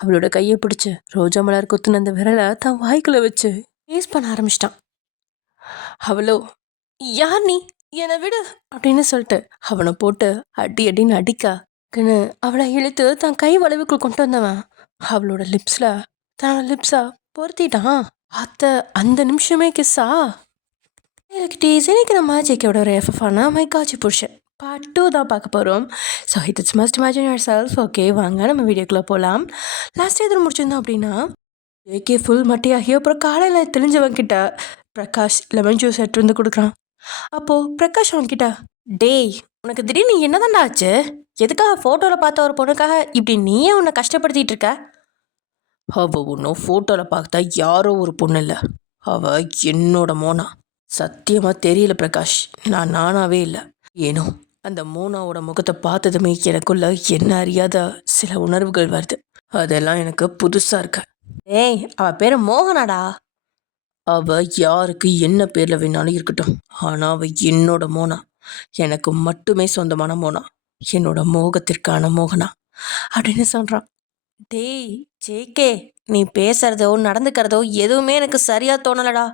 அவளோட கையை பிடிச்சு ரோஜா மலர் கொத்துன அந்த விரலை தான் வாய்க்குள்ள வச்சு டேஸ்ட் பண்ண ஆரம்பிச்சிட்டான். அவளோ, யார் நீ, என்னை விடு அப்படின்னு சொல்லிட்டு அவனை போட்டு அடி அடின்னு அடிக்கான்னு அவளை இழுத்து தன் கை வளைவுக்குள் கொண்டு வந்தவன் அவளோட லிப்ஸ்ல தன்னோட லிப்ஸா பொருத்திட்டான். அந்த நிமிஷமே கிஸ்ஸா. இன்னைக்கு நம்ம ஜேகேவோட ஒரு எஃப்எஃப்ஆனா மை காட்சி புருஷன் பார்ட் 2 தான் பார்க்க போகிறோம். So it's must imagine your self. Okay, வாங்க நம்ம வீடியோக்குள்ளே போகலாம். லாஸ்ட் எதிர் முடிச்சிருந்தோம் அப்படின்னா ஜேகே ஃபுல் மட்டியாகி அப்புறம் காலையில் தெளிஞ்சவங்கிட்ட பிரகாஷ் லெமன் ஜூஸ் எடுத்து வந்து கொடுக்குறான். அப்போது பிரகாஷ் அவன்கிட்ட, டேய் உனக்கு திடீர்னு என்னதான்டா ஆச்சு? எதுக்காக ஃபோட்டோவில் பார்த்த ஒரு பொண்ணுக்காக இப்படி நீயே உன்னை கஷ்டப்படுத்திட்டு இருக்க? அவள் ஒன்றும் ஃபோட்டோவில் பார்த்தா யாரோ ஒரு பொண்ணு இல்லை, அவள் என்னோட மோனா. சத்தியமாக தெரியல பிரகாஷ், நான் நானாவே இல்லை. ஏனோ அந்த மோனாவோட முகத்தை பார்த்ததுமே எனக்குள்ள என்ன அறியாத சில உணர்வுகள் வருது. அதெல்லாம் எனக்கு புதுசாக இருக்கு. ஏய், அவள் பேர் மோகனாடா. அவள் யாருக்கு என்ன பேரில் வேணாலும் இருக்கட்டும், ஆனால் அவள் என்னோட மோனா, எனக்கு மட்டுமே சொந்தமான மோனா, என்னோட மோகத்திற்கான மோகனா அப்படின்னு சொல்கிறான். டேய் ஜேகே, நீ பேசுறதோ நடந்துக்கிறதோ எதுவுமே எனக்கு சரியாக தோணலடா.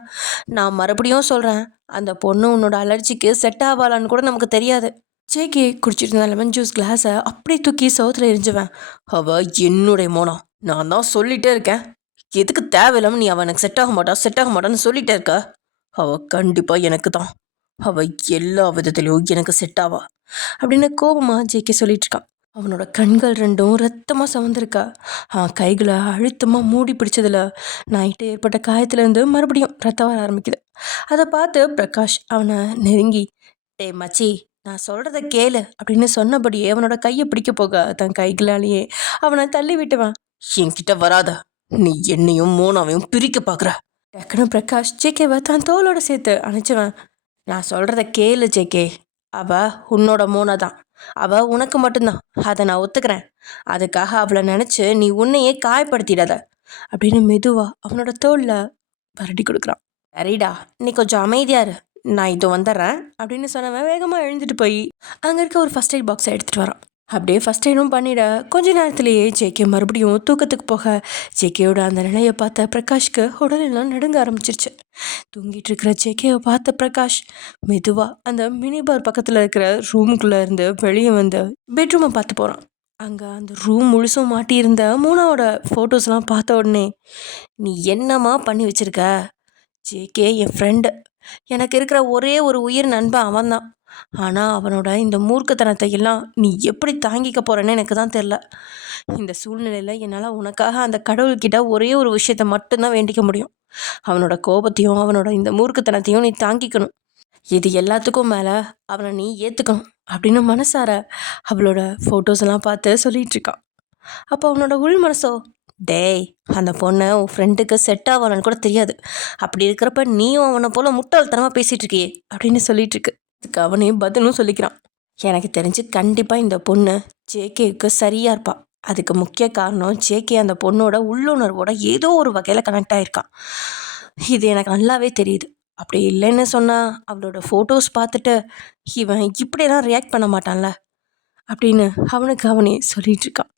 நான் மறுபடியும் சொல்கிறேன், அந்த பொண்ணு உன்னோட அலர்ஜிக்கு செட் ஆகலான்னு கூட நமக்கு தெரியாது. ஜேகே குடிச்சிட்டு இருந்த லெமன் ஜூஸ் கிளாஸை அப்படியே தூக்கி சவுத்தில் எரிஞ்சுவேன். அவள் என்னுடைய மோனா, நான் தான் சொல்லிகிட்டே இருக்கேன். எதுக்கு தேவையில்லாமல் நீ அவள் எனக்கு செட் ஆக மாட்டான்னு சொல்லிகிட்டே இருக்க? அவள் கண்டிப்பாக எனக்கு தான், அவள் எல்லா விதத்துலேயும் எனக்கு செட் ஆவா அப்படின்னு கோபமாக ஜேகே சொல்லிட்டு இருக்கான். அவனோட கண்கள் ரெண்டும் ரத்தமாக சவந்திருக்கா. கைகளை அழுத்தமாக மூடி பிடிச்சதில் நைட்டு ஏற்பட்ட காயத்துலேருந்து மறுபடியும் ரத்தம் வர ஆரம்பிக்குது. அதை பார்த்து பிரகாஷ் அவனை நெருங்கி, டே மச்சி, நான் சொல்கிறத கேளு அப்படின்னு சொன்னபடியே அவனோட கையை பிடிக்க போக தன் கைகளாலேயே அவனை தள்ளி விட்டுவான். என்கிட்ட வராத, நீ என்னையும் மோனாவையும் பிரிக்க பார்க்குற. டக்குன்னு பிரகாஷ் ஜேகேவை தான் தோளோட சேர்த்து அணைச்சுவேன். நான் சொல்கிறத கேளு ஜேகே, அவள் உன்னோட மோனா தான், அவள் உனக்கு மட்டும்தான், அதை நான் ஒத்துக்கிறேன். அதுக்காக அவளை நினச்சி நீ உன்னையே காயப்படுத்திடாத அப்படின்னு மெதுவா அவனோட தோளில் பரட்டி கொடுக்குறான். சரிடா, நீ கொஞ்சம் அமைதியாரு, நான் இதோ வந்துடுறேன் அப்படின்னு சொன்னவன் வேகமாக எழுந்துட்டு போய் அங்கே இருக்க ஒரு ஃபஸ்ட் எய்ட் பாக்ஸை எடுத்துகிட்டு வரான். அப்படியே ஃபஸ்ட் எய்டும் பண்ணிட கொஞ்ச நேரத்திலேயே ஜேகே மறுபடியும் தூக்கத்துக்கு போக ஜேகேயோட அந்த நிலையை பார்த்த பிரகாஷ்க்கு உடலெல்லாம் நடுங்க ஆரம்பிச்சிருச்சு. தூங்கிட்டு இருக்கிற ஜேகேவை பார்த்த பிரகாஷ் மெதுவாக அந்த மினி பார் பக்கத்தில் இருக்கிற ரூமுக்குள்ளே இருந்து வெளியே வந்து பெட்ரூமை பார்த்து போகிறான். அங்கே அந்த ரூம் முழுசும் மாட்டியிருந்த மோனாவோட ஃபோட்டோஸ்லாம் பார்த்த உடனே, நீ என்னம்மா பண்ணி வச்சிருக்க? ஜேகே என் ஃப்ரெண்டு, எனக்கு இருக்கிற ஒரே ஒரு உயிர் நண்பன் அவன்தான். ஆனால் அவனோட இந்த மூர்க்கத்தனத்தை எல்லாம் நீ எப்படி தாங்கிக்க போகிறேன்னு எனக்கு தான் தெரில. இந்த சூழ்நிலையில் என்னால் உனக்காக அந்த கடவுள்கிட்ட ஒரே ஒரு விஷயத்தை மட்டும்தான் வேண்டிக்க முடியும். அவனோட கோபத்தையும் அவனோட இந்த மூர்க்கத்தனத்தையும் நீ தாங்கிக்கணும். இது எல்லாத்துக்கும் மேலே அவனை நீ ஏற்றுக்கணும் அப்படின்னு மனசார அவளோட ஃபோட்டோஸ் எல்லாம் பார்த்து சொல்லிகிட்டு இருக்கான். அப்போ அவனோட உள் மனசோ, டேய் அந்த பொண்ணை உன் ஃப்ரெண்டுக்கு செட் ஆகலான்னு கூட தெரியாது, அப்படி இருக்கிறப்ப நீயும் அவனை போல் முட்டாள்தனமாக பேசிகிட்டு இருக்கியே அப்படின்னு சொல்லிட்டு இருக்கு. அதுக்கு அவனே பதிலும் சொல்லிக்கிறான். எனக்கு தெரிஞ்சு கண்டிப்பாக இந்த பொண்ணு ஜேகேவுக்கு சரியாக இருப்பாள். அதுக்கு முக்கிய காரணம் ஜேகே அந்த பொண்ணோட உள்ளுணர்வோட ஏதோ ஒரு வகையில் கனெக்ட் ஆகிருக்கான். இது எனக்கு நல்லாவே தெரியுது. அப்படி இல்லைன்னு சொன்னால் அவளோட ஃபோட்டோஸ் பார்த்துட்டு இவன் இப்படியெல்லாம் ரியாக்ட் பண்ண மாட்டான்ல அப்படின்னு அவனுக்கு அவனே சொல்லிட்டு இருக்கான்.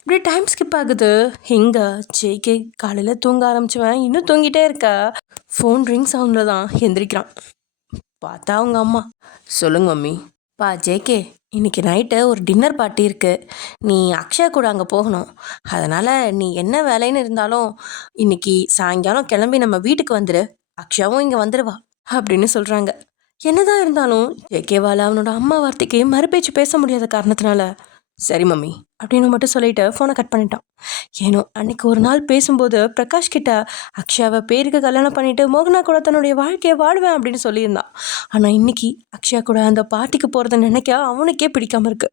இப்படி டைம் ஸ்கிப் ஆகுது. எங்கே ஜேகே காலையில் தூங்க ஆரம்பிச்சுவேன் இன்னும் தூங்கிட்டே இருக்கா. ஃபோன் ரிங் சவுண்டில் தான் எந்திரிக்கிறான். பார்த்தா அவங்க அம்மா. சொல்லுங்க மம்மி. பா ஜேகே, இன்னைக்கு நைட்டு ஒரு டின்னர் பார்ட்டி இருக்குது, நீ அக்ஷயா கூட அங்கே போகணும். அதனால் நீ என்ன வேலைன்னு இருந்தாலும் இன்னைக்கு சாயங்காலம் கிளம்பி நம்ம வீட்டுக்கு வந்துடு, அக்ஷயாவும் இங்கே வந்துடுவா அப்படின்னு சொல்கிறாங்க. என்னதான் இருந்தாலும் ஜேகேவால் அவனோட அம்மா வார்த்தைக்கு மறுபேச்சு பேச முடியாத காரணத்தினால சரி மம்மி அப்படின்னு மட்டும் சொல்லிட்டு ஃபோனை கட் பண்ணிட்டான். ஏனோ அன்னைக்கு ஒரு நாள் பேசும்போது பிரகாஷ் கிட்ட அக்ஷயாவை பேருக்கு கல்யாணம் பண்ணிட்டு மோகனா கூட தன்னுடைய வாழ்க்கையை வாழ்வேன் அப்படின்னு சொல்லியிருந்தான். ஆனால் இன்னைக்கு அக்ஷயா கூட அந்த பார்ட்டிக்கு போகிறத நினைக்க அவனுக்கே பிடிக்காம இருக்கு.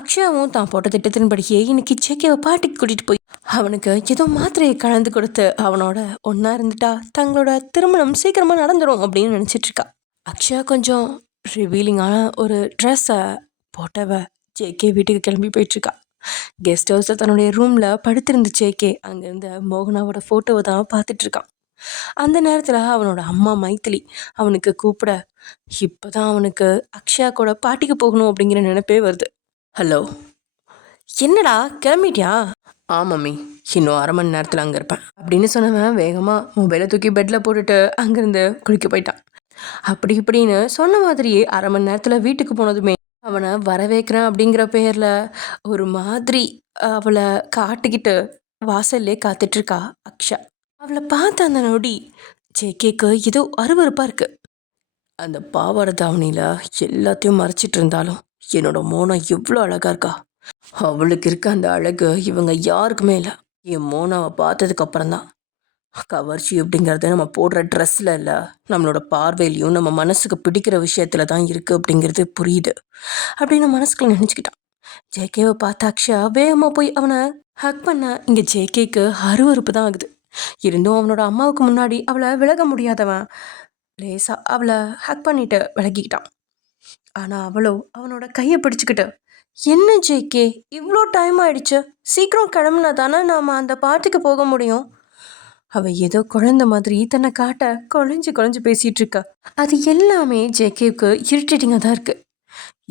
அக்ஷயாவும் தான் போட்ட திட்டத்தின்படியே இன்னைக்கு ஜேகேவை பார்ட்டிக்கு கூட்டிகிட்டு போய் அவனுக்கு ஏதோ மாத்திரையை கலந்து கொடுத்து அவனோட ஒன்றா இருந்துட்டா தங்களோட திருமணம் சீக்கிரமாக நடந்துடும் அப்படின்னு நினச்சிட்டு இருக்கா. அக்ஷயா கொஞ்சம் ரிவீலிங்கான ஒரு ட்ரெஸ்ஸை போட்டவ ஜேகே வீட்டுக்கு கிளம்பி போயிட்டுருக்கா. கெஸ்ட் ஹவுஸில் தன்னுடைய ரூமில் படுத்திருந்த ஜேகே அங்கேருந்து மோகனாவோட ஃபோட்டோவை தான் பார்த்துட்ருக்கான். அந்த நேரத்தில் அவனோட அம்மா மைத்திலி அவனுக்கு கூப்பிட இப்போ தான் அவனுக்கு அக்ஷயா கூட பாட்டிக்கு போகணும் அப்படிங்கிற நினைப்பே வருது. ஹலோ, என்னடா கிளம்பிட்டியா? ஆமாம்மி, இன்னும் 1/2 மணி நேரத்தில் அங்கே இருப்பேன் அப்படின்னு சொன்னவன் வேகமாக மொபைலை தூக்கி பெட்டில் போட்டுட்டு அங்கேருந்து குளிக்க போயிட்டான். அப்படி இப்படின்னு சொன்ன மாதிரியே 1/2 மணி நேரத்தில் வீட்டுக்கு போனதுமே அவனை வரவேற்கிறேன் அப்படிங்கிற பேரில் ஒரு மாதிரி அவளை காட்டிக்கிட்டு வாசல்லே காத்துட்டு இருக்கா அக்ஷா. அவளை பார்த்த அந்த நொடி ஜேகேக்கு ஏதோ அருவருப்பாக இருக்கு. அந்த பாவாடை தாவணியில் எல்லாத்தையும் மறைச்சிட்டு இருந்தாலும் என்னோட மோனா எவ்வளோ அழகா இருக்கா. அவளுக்கு இருக்க அந்த அழகு இவங்க யாருக்குமே இல்லை. என் மோனாவை பார்த்ததுக்கு அப்புறம் தான் கவர்ச்சி அப்படிங்கிறது நம்ம போடுற ட்ரெஸ்ல இல்லை, நம்மளோட பார்வையிலையும் நம்ம மனசுக்கு பிடிக்கிற விஷயத்துல தான் இருக்கு அப்படிங்கிறது புரியுது அப்படின்னு மனசுக்குள்ள நினச்சிக்கிட்டான். ஜேகேவை பார்த்த அக்ஷயா வேகமாக போய் அவனை ஹக் பண்ண இங்கே ஜேகேக்கு அருவருப்பு தான் ஆகுது. இருந்தும் அவனோட அம்மாவுக்கு முன்னாடி அவளை விலக முடியாதவன் லேசா அவளை ஹக் பண்ணிட்டு விலகிக்கிட்டான். ஆனால் அவளோ அவனோட கையை பிடிச்சிக்கிட்டு, என்ன ஜேகே இவ்வளோ டைம் ஆயிடுச்சு, சீக்கிரம் கிளம்புனா தானே நாம் அந்த பார்ட்டிக்கு போக முடியும். அவள் ஏதோ குழந்தை மாதிரி தன்னை காட்ட குழஞ்சு குழஞ்சு பேசிகிட்டு இருக்கா. அது எல்லாமே ஜேகேவுக்கு இரிட்டேட்டிங்காக தான் இருக்குது.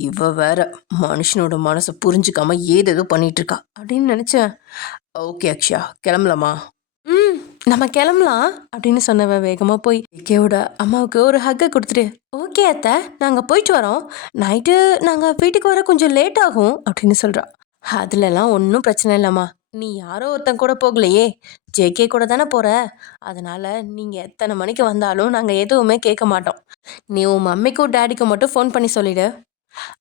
இவ வேற மனுஷனோட மனசை புரிஞ்சுக்காம ஏதேதோ பண்ணிட்டு இருக்கா அப்படின்னு நினச்சேன். ஓகே அக்ஷயா, கிளம்பலாமா? நம்ம கிளம்பலாம் அப்படின்னு சொன்னவ வேகமாக போய் ஜேகேவோட அம்மாவுக்கு ஒரு ஹக்கை கொடுத்துட்டு, ஓகே அத்தை நாங்கள் போயிட்டு வரோம், நைட்டு நாங்கள் வீட்டுக்கு வர கொஞ்சம் லேட் ஆகும் அப்படின்னு சொல்கிறா. அதுலலாம் ஒன்றும் பிரச்சனை இல்லைம்மா, நீ யாரோ ஒருத்தன் கூட போகலையே, ஜேகே கூட தானே போகிற, அதனால் நீங்கள் எத்தனை மணிக்கு வந்தாலும் நாங்கள் எதுவுமே கேட்க மாட்டோம். நீ உன் மம்மிக்கும் டேடிக்கும் மட்டும் ஃபோன் பண்ணி சொல்லிவிடு.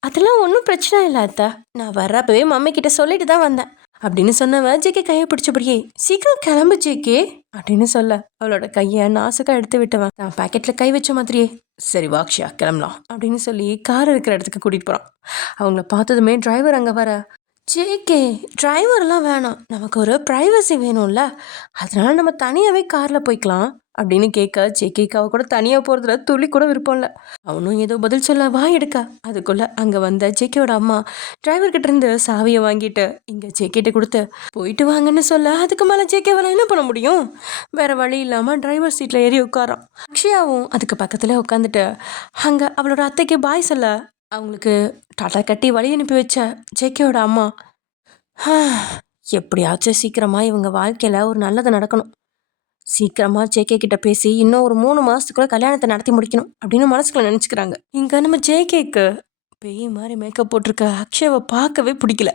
அதெல்லாம் ஒன்றும் பிரச்சனை இல்லை அத்தை, நான் வர்றப்பவே மம்மி கிட்ட சொல்லிட்டு தான் வந்தேன் அப்படின்னு சொன்னவ ஜேகே கையை பிடிச்சபடியே, சீக்கிரம் கிளம்பு ஜேகே அப்படின்னு சொல்ல அவளோட கையை நாசுக்காக எடுத்து விட்டவன் தான் பேக்கெட்டில் கை வச்ச மாதிரியே, சரி வாக்ஷியா கிளம்பலாம் அப்படின்னு சொல்லி கார் இருக்கிற இடத்துக்கு கூட்டிகிட்டு போகிறான். அவங்கள பார்த்ததுமே டிரைவர் அங்கே வர, ஜேகே டிரைவர்லாம் வேணாம், நமக்கு ஒரு ப்ரைவசி வேணும்ல, அதனால நம்ம தனியாகவே காரில் போய்க்கலாம் அப்படின்னு கேட்க ஜேகேக்கு அவ கூட தனியாக போகிறதுல துளி கூட விருப்பம் இல்லை. அவனும் ஏதோ பதில் சொல்ல வாய் எடுக்க அதுக்குள்ளே அங்கே வந்த ஜேகேவோட அம்மா டிரைவர்கிட்ட இருந்து சாவியை வாங்கிட்டு இங்கே ஜேகேட்ட கொடுத்து போயிட்டு வாங்கன்னு சொல்ல, அதுக்கு மேலே ஜேகேவால் என்ன பண்ண முடியும், வேற வழி இல்லாமல் டிரைவர் சீட்டில் ஏறி உட்காரான். அக்ஷயாவும் அதுக்கு பக்கத்தில் உட்காந்துட்டு அங்கே அவளோட அத்தைக்கு பாய் சொல்ல அவங்களுக்கு டாட்டா கட்டி வழி அனுப்பி வச்ச ஜேகேவோட அம்மா, எப்படியாச்சும் சீக்கிரமாக இவங்க வாழ்க்கையில் ஒரு நல்லது நடக்கணும், சீக்கிரமாக ஜேகே கிட்ட பேசி இன்னும் ஒரு 3 மாதத்துக்குள்ள கல்யாணத்தை நடத்தி முடிக்கணும் அப்படின்னு மனசுக்குள்ள நினச்சிக்கிறாங்க. இங்கே நம்ம ஜேகேக்கு பேய் மாதிரி மேக்கப் போட்டிருக்க அக்ஷயாவை பார்க்கவே பிடிக்கல.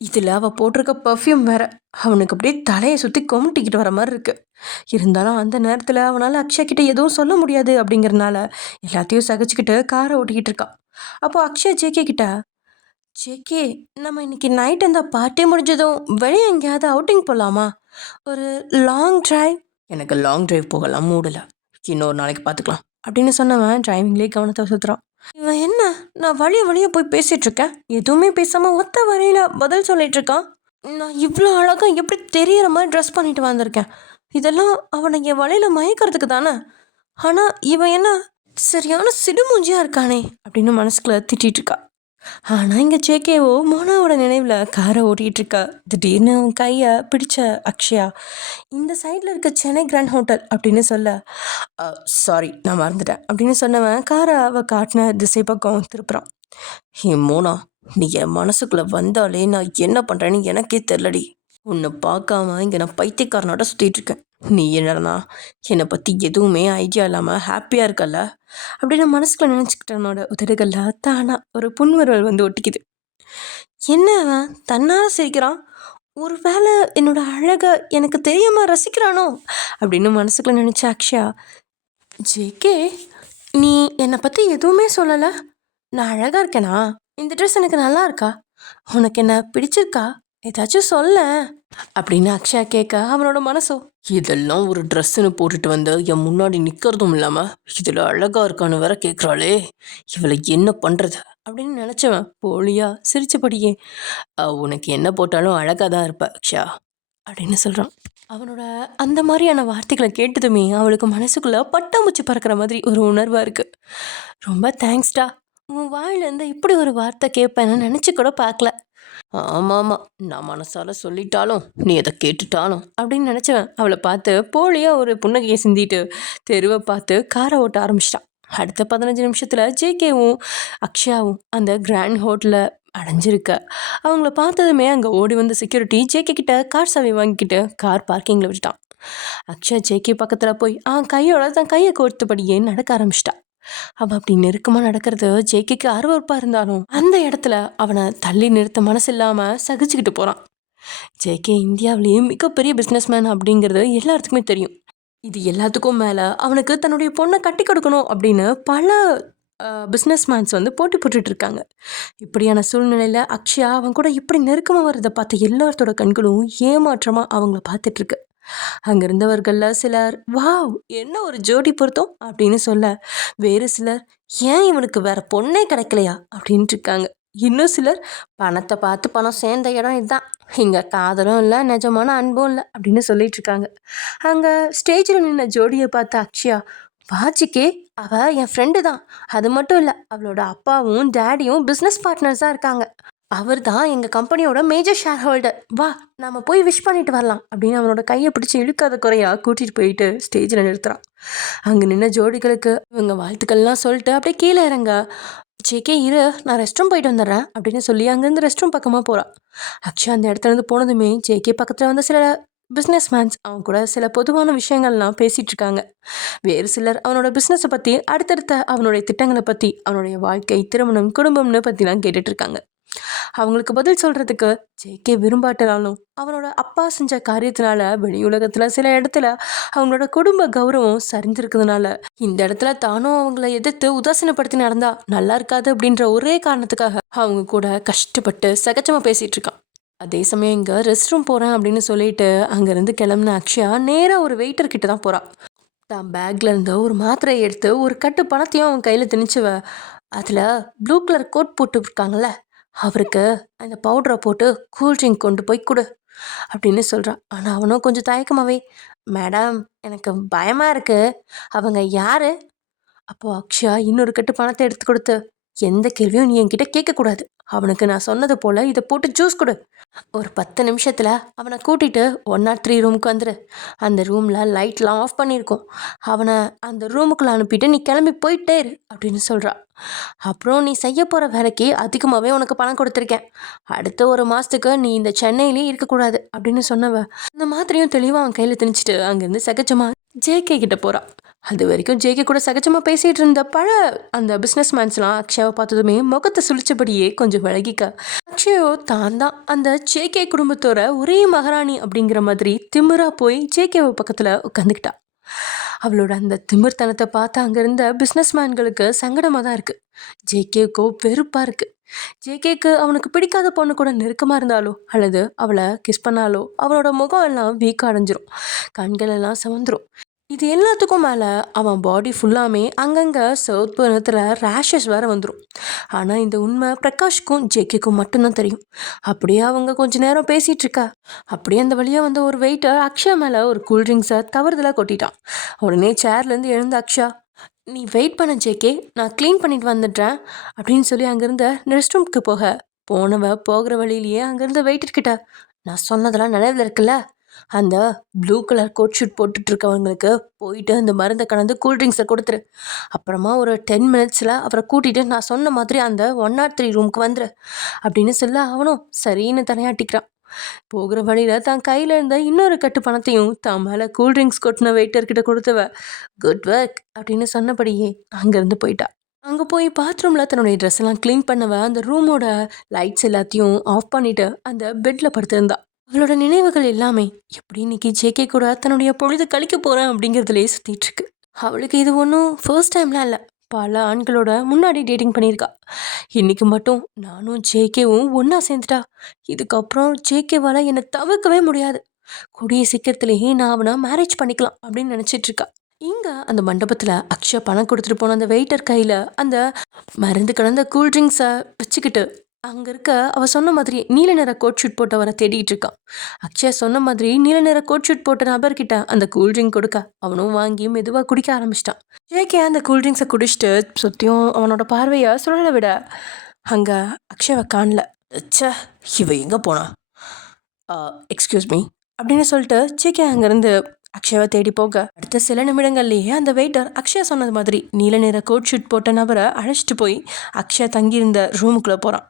இதில் அவள் போட்டிருக்க பர்ஃப்யூம் வேற அவனுக்கு அப்படியே தலையை சுற்றி கொமுட்டிக்கிட்டு வர மாதிரி இருக்கு. இருந்தாலும் அந்த நேரத்தில் அவனால் அக்ஷயா கிட்ட எதுவும் சொல்ல முடியாது அப்படிங்கிறனால எல்லாத்தையும் சகிச்சுக்கிட்டு காரை ஓட்டிக்கிட்டு இருக்கான். அப்போ அக்ஷயா ஜேகே கிட்ட, ஜேகே நம்ம இன்னைக்கு நைட் இந்த பார்ட்டி முடிஞ்சதும் வெளியே எங்கேயாவது அவுட்டிங் போகலாமா, ஒரு லாங் டிரைவ். எனக்கு லாங் டிரைவ் போகலாம் மூடல, இன்னொரு நாளைக்கு பார்த்துக்கலாம் அப்படின்னு சொன்னவன் டிரைவிங்லேயே கவனத்தை சுற்றுறான். இவன் என்ன, நான் வழிய போய் பேசிகிட்டு இருக்கேன், எதுவுமே பேசாமல் ஒத்த வரையில் பதில் சொல்லிட்டு இருக்கான். நான் இவ்வளோ அழகாக எப்படி தெரியற மாதிரி ட்ரெஸ் பண்ணிட்டு வந்திருக்கேன், இதெல்லாம் அவனை என் வழியில் மயக்கிறதுக்கு தானே, ஆனால் இவன் என்ன சரியான சிடுமூஞ்சியாக இருக்கானே அப்படின்னு மனசுக்குள்ள திட்டிகிட்டு இருக்கா. ஆனால் இங்கே ஜேகேவோ மோனாவோட நினைவில் காரை ஓட்டிகிட்டு இருக்கா. திடீர்னு அவன் கையை பிடிச்ச அக்ஷயா, இந்த சைடில் இருக்க சென்னை கிராண்ட் ஹோட்டல் அப்படின்னு சொல்ல, சாரி நான் மறந்துட்டேன் அப்படின்னு சொன்னவன் காரை அவள் காட்டின திசை பக்கம் திருப்புறான். மோனா, நீ என் மனசுக்குள்ளே வந்தாலே நான் என்ன பண்ணுறேன்னு எனக்கே தெரிலடி, உன்னை பார்க்காம இங்கே நான் பைத்தியக்காரனோட சுற்றிட்டு இருக்கேன், நீ என்னன்னா என்னை பற்றி எதுவுமே ஐடியா இல்லாமல் ஹாப்பியாக இருக்கல்ல அப்படின்னு மனசுக்குள்ள நினச்சிக்கிட்டவனோட உதடுகளில் தானா ஒரு புன்முறுவல் வந்து ஒட்டிக்குது. என்ன அவன் தன்னால் சிரிக்கிறான், ஒரு வேளை என்னோட அழகை எனக்கு தெரியாமல் ரசிக்கிறானோ அப்படின்னு மனசுக்குள்ள நினச்ச அக்ஷயா, ஜேகே நீ என்னை பற்றி எதுவுமே சொல்லலை, நான் அழகாக இருக்கேனா, இந்த ட்ரெஸ் எனக்கு நல்லா இருக்கா, உனக்கு என்ன பிடிச்சிருக்கா, ஏதாச்சும் சொல்ல அப்படின்னு அக்ஷயா கேட்க அவனோட மனசோ, இதெல்லாம் ஒரு ட்ரெஸ்ஸுன்னு போட்டுட்டு வந்து என் முன்னாடி நிற்கிறதும் இல்லாமல் இதில் அழகாக இருக்கான்னு வேற கேட்குறாளே, இவளை என்ன பண்ணுறது அப்படின்னு நினச்சவன் போலியா சிரிச்சபடியே, உனக்கு என்ன போட்டாலும் அழகாக தான் இருப்ப அக்ஷயா அப்படின்னு சொல்கிறான். அவனோட அந்த மாதிரியான வார்த்தைகளை கேட்டதுமே அவளுக்கு மனசுக்குள்ளே பட்டாம்பூச்சி பறக்கிற மாதிரி ஒரு உணர்வாக இருக்குது. ரொம்ப தேங்க்ஸ்டா, உன் வாயிலேருந்து இப்படி ஒரு வார்த்தை கேட்பேன்னு நினச்சி கூட பார்க்கல. ஆமாம், நான் மனசால சொல்லிட்டாலும் நீ அதை கேட்டுட்டாலும் அப்படின்னு நினச்சவன் அவளை பார்த்து போலியாக ஒரு புன்னகையை சிந்திட்டு தெருவை பார்த்து காரை ஓட்ட ஆரம்பிச்சிட்டான். அடுத்த 15 நிமிஷத்தில் ஜேகேவும் அக்ஷயாவும் அந்த கிராண்ட் ஹோட்டலில் அடைஞ்சிருக்க. அவங்கள பார்த்ததுமே அங்கே ஓடி வந்த செக்யூரிட்டி ஜேகே கிட்ட கார் சாவி வாங்கிக்கிட்டு கார் பார்க்கிங்கில் விட்டுட்டான். அக்ஷயா ஜேகே பக்கத்தில் போய் அவன் கையோட தன் கையை கோர்த்தபடியே நடக்க ஆரம்பிச்சிட்டா. அவன் அப்படி நெருக்கமாக நடக்கிறது ஜேகேக்கு அருவருப்பாக இருந்தாலும் அந்த இடத்துல அவனை தள்ளி நிறுத்த மனசு இல்லாமல் சகிச்சுக்கிட்டு போகிறான். ஜேகே இந்தியாவிலேயே மிகப்பெரிய பிஸ்னஸ்மேன் அப்படிங்கிறது எல்லாத்துக்குமே தெரியும். இது எல்லாத்துக்கும் மேலே அவனுக்கு தன்னுடைய பொண்ணை கட்டி கொடுக்கணும் அப்படின்னு பல பிஸ்னஸ்மேன்ஸ் போட்டி போட்டுட்டு இருக்காங்க. இப்படியான சூழ்நிலையில் அக்ஷயா அவன் கூட இப்படி நெருக்கமாக வர்றதை பார்த்த எல்லாத்தோட கண்களும் ஏமாற்றமாக அவங்கள பார்த்துட்ருக்கு. அங்கே இருந்தவர்களில் சிலர் வாவ் என்ன ஒரு ஜோடி பொருத்தம் அப்படின்னு சொல்ல, வேறு சிலர் ஏன் இவனுக்கு வேற பொண்ணே கிடைக்கலையா அப்படின்ட்டு இருக்காங்க. இன்னும் சிலர் பணத்தை பார்த்து பணம் சேர்ந்த இடம் இதுதான், இங்கே காதலும் இல்லை நிஜமான அன்பும் இல்லை அப்படின்னு சொல்லிட்டு இருக்காங்க. அங்கே ஸ்டேஜில் நின்ன ஜோடியை பார்த்த அக்ஷயா, வாஜிக்கே அவ என் ஃப்ரெண்டு தான், அது மட்டும் இல்லை அவளோட அப்பாவும் டேடியும் பிஸ்னஸ் பார்ட்னர்ஸாக இருக்காங்க, அவர் தான் எங்கள் கம்பெனியோட மேஜர் ஷேர் ஹோல்டர், வா நம்ம போய் விஷ் பண்ணிட்டு வரலாம் அப்படின்னு அவனோட கையை பிடிச்சி இழுக்காத குறையா கூட்டிகிட்டு போயிட்டு ஸ்டேஜில் நிறுத்துறான். அங்கே நின்ன ஜோடிகளுக்கு இவங்க வாழ்த்துக்கள்லாம் சொல்லிட்டு அப்படியே கீழே இறங்க, ஜேகே இரு நான் ரெஸ்ட் ரூம் போயிட்டு வந்துடுறேன் அப்படின்னு சொல்லி அங்கேருந்து ரெஸ்ட் ரூம் பக்கமாக போகிறான். அக்ஷயா அந்த இடத்துலேருந்து போனதுமே ஜேகே பக்கத்தில் வந்து சில பிஸ்னஸ் மேன்ஸ் அவன் கூட சில பொதுவான விஷயங்கள்லாம் பேசிகிட்டு இருக்காங்க. வேறு சிலர் அவனோட பிஸ்னஸை பற்றி, அடுத்தடுத்த அவனுடைய திட்டங்களை பற்றி, அவனுடைய வாழ்க்கை, திருமணம், குடும்பம்னு பற்றிலாம் கேட்டுட்ருக்காங்க. அவங்களுக்கு பதில் சொல்கிறதுக்கு ஜேகே விரும்பாட்டினாலும் அவனோட அப்பா செஞ்ச காரியத்தினால வெளி உலகத்தில் சில இடத்துல அவங்களோட குடும்ப கௌரவம் சரிஞ்சிருக்கிறதுனால இந்த இடத்துல தானும் அவங்கள எதிர்த்து உதாசீனப்படுத்தி நடந்தா நல்லா இருக்காது அப்படின்ற ஒரே காரணத்துக்காக அவங்க கூட கஷ்டப்பட்டு சகஜமாக பேசிகிட்டு இருக்கான். அதே சமயம் இங்கே ரெஸ்ட் ரூம் போகிறேன் அப்படின்னு சொல்லிட்டு அங்கேருந்து கிளம்புன அக்ஷயா நேராக ஒரு வெயிட்டர் கிட்ட தான் போகிறான். தான் பேக்ல இருந்து ஒரு மாத்திரையை எடுத்து ஒரு கட்டு பணத்தையும் அவன் கையில் திணிச்சுவ, அதில் ப்ளூ கலர் கோட் போட்டு இருக்காங்கல்ல அவருக்கு அந்த பவுடரை போட்டு கூல்ட்ரிங்க் கொண்டு போய் கொடு அப்படின்னு சொல்கிறான். ஆனால் அவனும் கொஞ்சம் தயக்கமாவே, மேடம் எனக்கு பயமாக இருக்கு, அவங்க யார்? அப்போது அக்ஷயா இன்னொரு கட்டு பணத்தை எடுத்து கொடுத்து, எந்த கேள்வியும் நீ என்கிட்ட கேட்கக்கூடாது, அவனுக்கு நான் சொன்னது போல் இதை போட்டு ஜூஸ் கொடு, ஒரு 10 நிமிஷத்தில் அவனை கூட்டிகிட்டு 103 ரூமுக்கு வந்துடு, அந்த ரூமில் லைட்லாம் ஆஃப் பண்ணியிருக்கோம், அவனை அந்த ரூமுக்குள்ளே அனுப்பிட்டு நீ கிளம்பி போயிட்டே இரு அப்படின்னு சொல்கிறான். அப்புறம் நீ செய்ய போகிற வேலைக்கு அதிகமாகவே உனக்கு பணம் கொடுத்துருக்கேன், அடுத்த ஒரு மாதத்துக்கு நீ இந்த சென்னையிலே இருக்கக்கூடாது அப்படின்னு சொன்னவ இந்த மாதிரியும் தெளிவாக அவன் கையில் திணிச்சிட்டு அங்கேருந்து சகஜமாக ஜேகே கிட்ட போகிறான். அது வரைக்கும் ஜேகே கூட சகஜமாக பேசிகிட்டு இருந்த அந்த பிஸ்னஸ் மேன்ஸ்லாம் அக்ஷயாவை பார்த்ததுமே முகத்தை சுழிச்சபடியே கொஞ்சம் விலகிக்க, அக்ஷயோ தான் தான் அந்த ஜேகே குடும்பத்தோட ஒரே மகாராணி அப்படிங்கிற மாதிரி திமிரா போய் ஜேகேவை பக்கத்தில் உட்காந்துக்கிட்டா. அவளோட அந்த திமிர்த்தனத்தை பார்த்து அங்கே இருந்த பிஸ்னஸ் மேன்களுக்கு சங்கடமாக தான் இருக்குது. ஜேகேக்கோ வெறுப்பாக இருக்குது. ஜேகேக்கு அவனுக்கு பிடிக்காத பொண்ணு கூட நெருக்கமாக இருந்தாலோ அல்லது அவளை கிஸ் பண்ணாலோ அவனோட முகம் எல்லாம் வீக்காக அடைஞ்சிரும், கண்கள் எல்லாம் சவந்துடும். இது எல்லாத்துக்கும் மேலே அவன் பாடி ஃபுல்லாமே அங்கங்கே சிவப்பு நிறத்தில் ரேஷஸ் வேறு வந்துடும். ஆனால் இந்த உண்மை பிரகாஷ்க்கும் ஜேகேக்கும் மட்டும்தான் தெரியும். அப்படியே அவங்க கொஞ்ச நேரம் பேசிகிட்டு இருக்கா, அப்படியே அந்த வழியாக வந்து ஒரு வெயிட்டர் அக்ஷயா மேலே ஒரு கூல்ட்ரிங்க்ஸை தவறுதலாக கொட்டிட்டான். உடனே சேர்லேருந்து எழுந்த அக்ஷயா, நீ வெயிட் பண்ண ஜேகே, நான் க்ளீன் பண்ணிட்டு வந்துடுறேன் அப்படின்னு சொல்லி அங்கேருந்து ரெஸ்ட் ரூம்க்கு போனவ போகிற வழியிலேயே அங்கேருந்து வெயிட்டர்கிட்ட, நான் சொன்னதெல்லாம் நினைவில் இருக்குல்ல, அந்த ப்ளூ கலர் கோட் ஷூட் போட்டுட்ருக்கவங்களுக்கு போயிட்டு அந்த மருந்தை கலந்து கூல்ட்ரிங்க்ஸை கொடுத்துரு, அப்புறமா ஒரு 10 மினிட்ஸில் அப்புறம் கூட்டிகிட்டு நான் சொன்ன மாதிரி அந்த 103 ரூமுக்கு வந்துரு அப்படின்னு சொல்ல அவனும் சரின்னு தலையாட்டிக்கிறான். போகிற வழியில் தான் கையில் இருந்த இன்னொரு கட்டு பணத்தையும் தான் மேலே கூல்ட்ரிங்க்ஸ் கொட்டின வெயிட்டர்கிட்ட கொடுத்தவ குட் ஒர்க் அப்படின்னு சொன்னபடியே அங்கேருந்து போயிட்டா. அங்கே போய் பாத்ரூமில் தன்னுடைய ட்ரெஸ் எல்லாம் க்ளீன் பண்ணவ அந்த ரூமோட லைட்ஸ் எல்லாத்தையும் ஆஃப் பண்ணிவிட்டு அந்த பெட்டில் படுத்திருந்தா. அவளோட நினைவுகள் எல்லாமே எப்படி இன்னைக்கு ஜேகே கூட தன்னுடைய பொழுது கழிக்க போகிறேன் அப்படிங்கிறதுலே சுற்றிட்டு இருக்கு. அவளுக்கு இது ஒன்றும் ஃபர்ஸ்ட் டைம்லாம் இல்லை, பல ஆண்களோட முன்னாடி டேட்டிங் பண்ணியிருக்கா. இன்றைக்கி மட்டும் நானும் ஜேகேவும் ஒன்றா சேர்ந்துட்டா, இதுக்கப்புறம் ஜேகேவால் என்னை தவிர்க்கவே முடியாது, கூடிய சீக்கிரத்திலேயே நான் அவனை மேரேஜ் பண்ணிக்கலாம் அப்படின்னு நினச்சிட்ருக்கா. இங்கே அந்த மண்டபத்தில் அக்ஷயா பணம் கொடுத்துட்டு போன அந்த வெயிட்டர் கையில் அந்த மருந்து கலந்த கூல்ட்ரிங்க்ஸை வச்சுக்கிட்டு அங்கே இருக்க அவள் சொன்ன மாதிரி நீல நிற கோட் ஷூட் போட்டவரை தேடிட்டு இருக்கான். அக்ஷயா சொன்ன மாதிரி நீல நிற கோட் ஷூட் போட்ட நபர்கிட்ட அந்த கூல்ட்ரிங்க் கொடுக்க அவனும் வாங்கி மெதுவாக குடிக்க ஆரம்பிச்சிட்டான். ஜேகே அந்த கூல்ட்ரிங்க்ஸை குடிச்சிட்டு சுற்றியும் அவனோட பார்வையை சுழல விட அங்கே அக்ஷயாவை காணல. ச்சே, இவ எங்கே போனா, எக்ஸ்கியூஸ் மீ அப்படின்னு சொல்லிட்டு ஜேகே அங்கேருந்து அக்ஷயாவை தேடி போக அடுத்த சில நிமிடங்கள்லேயே அந்த வெயிட்டர் அக்ஷயா சொன்னது மாதிரி நீல நிற கோட் ஷூட் போட்ட நபரை அழைச்சிட்டு போய் அக்ஷயா தங்கியிருந்த ரூமுக்குள்ளே போகிறான்.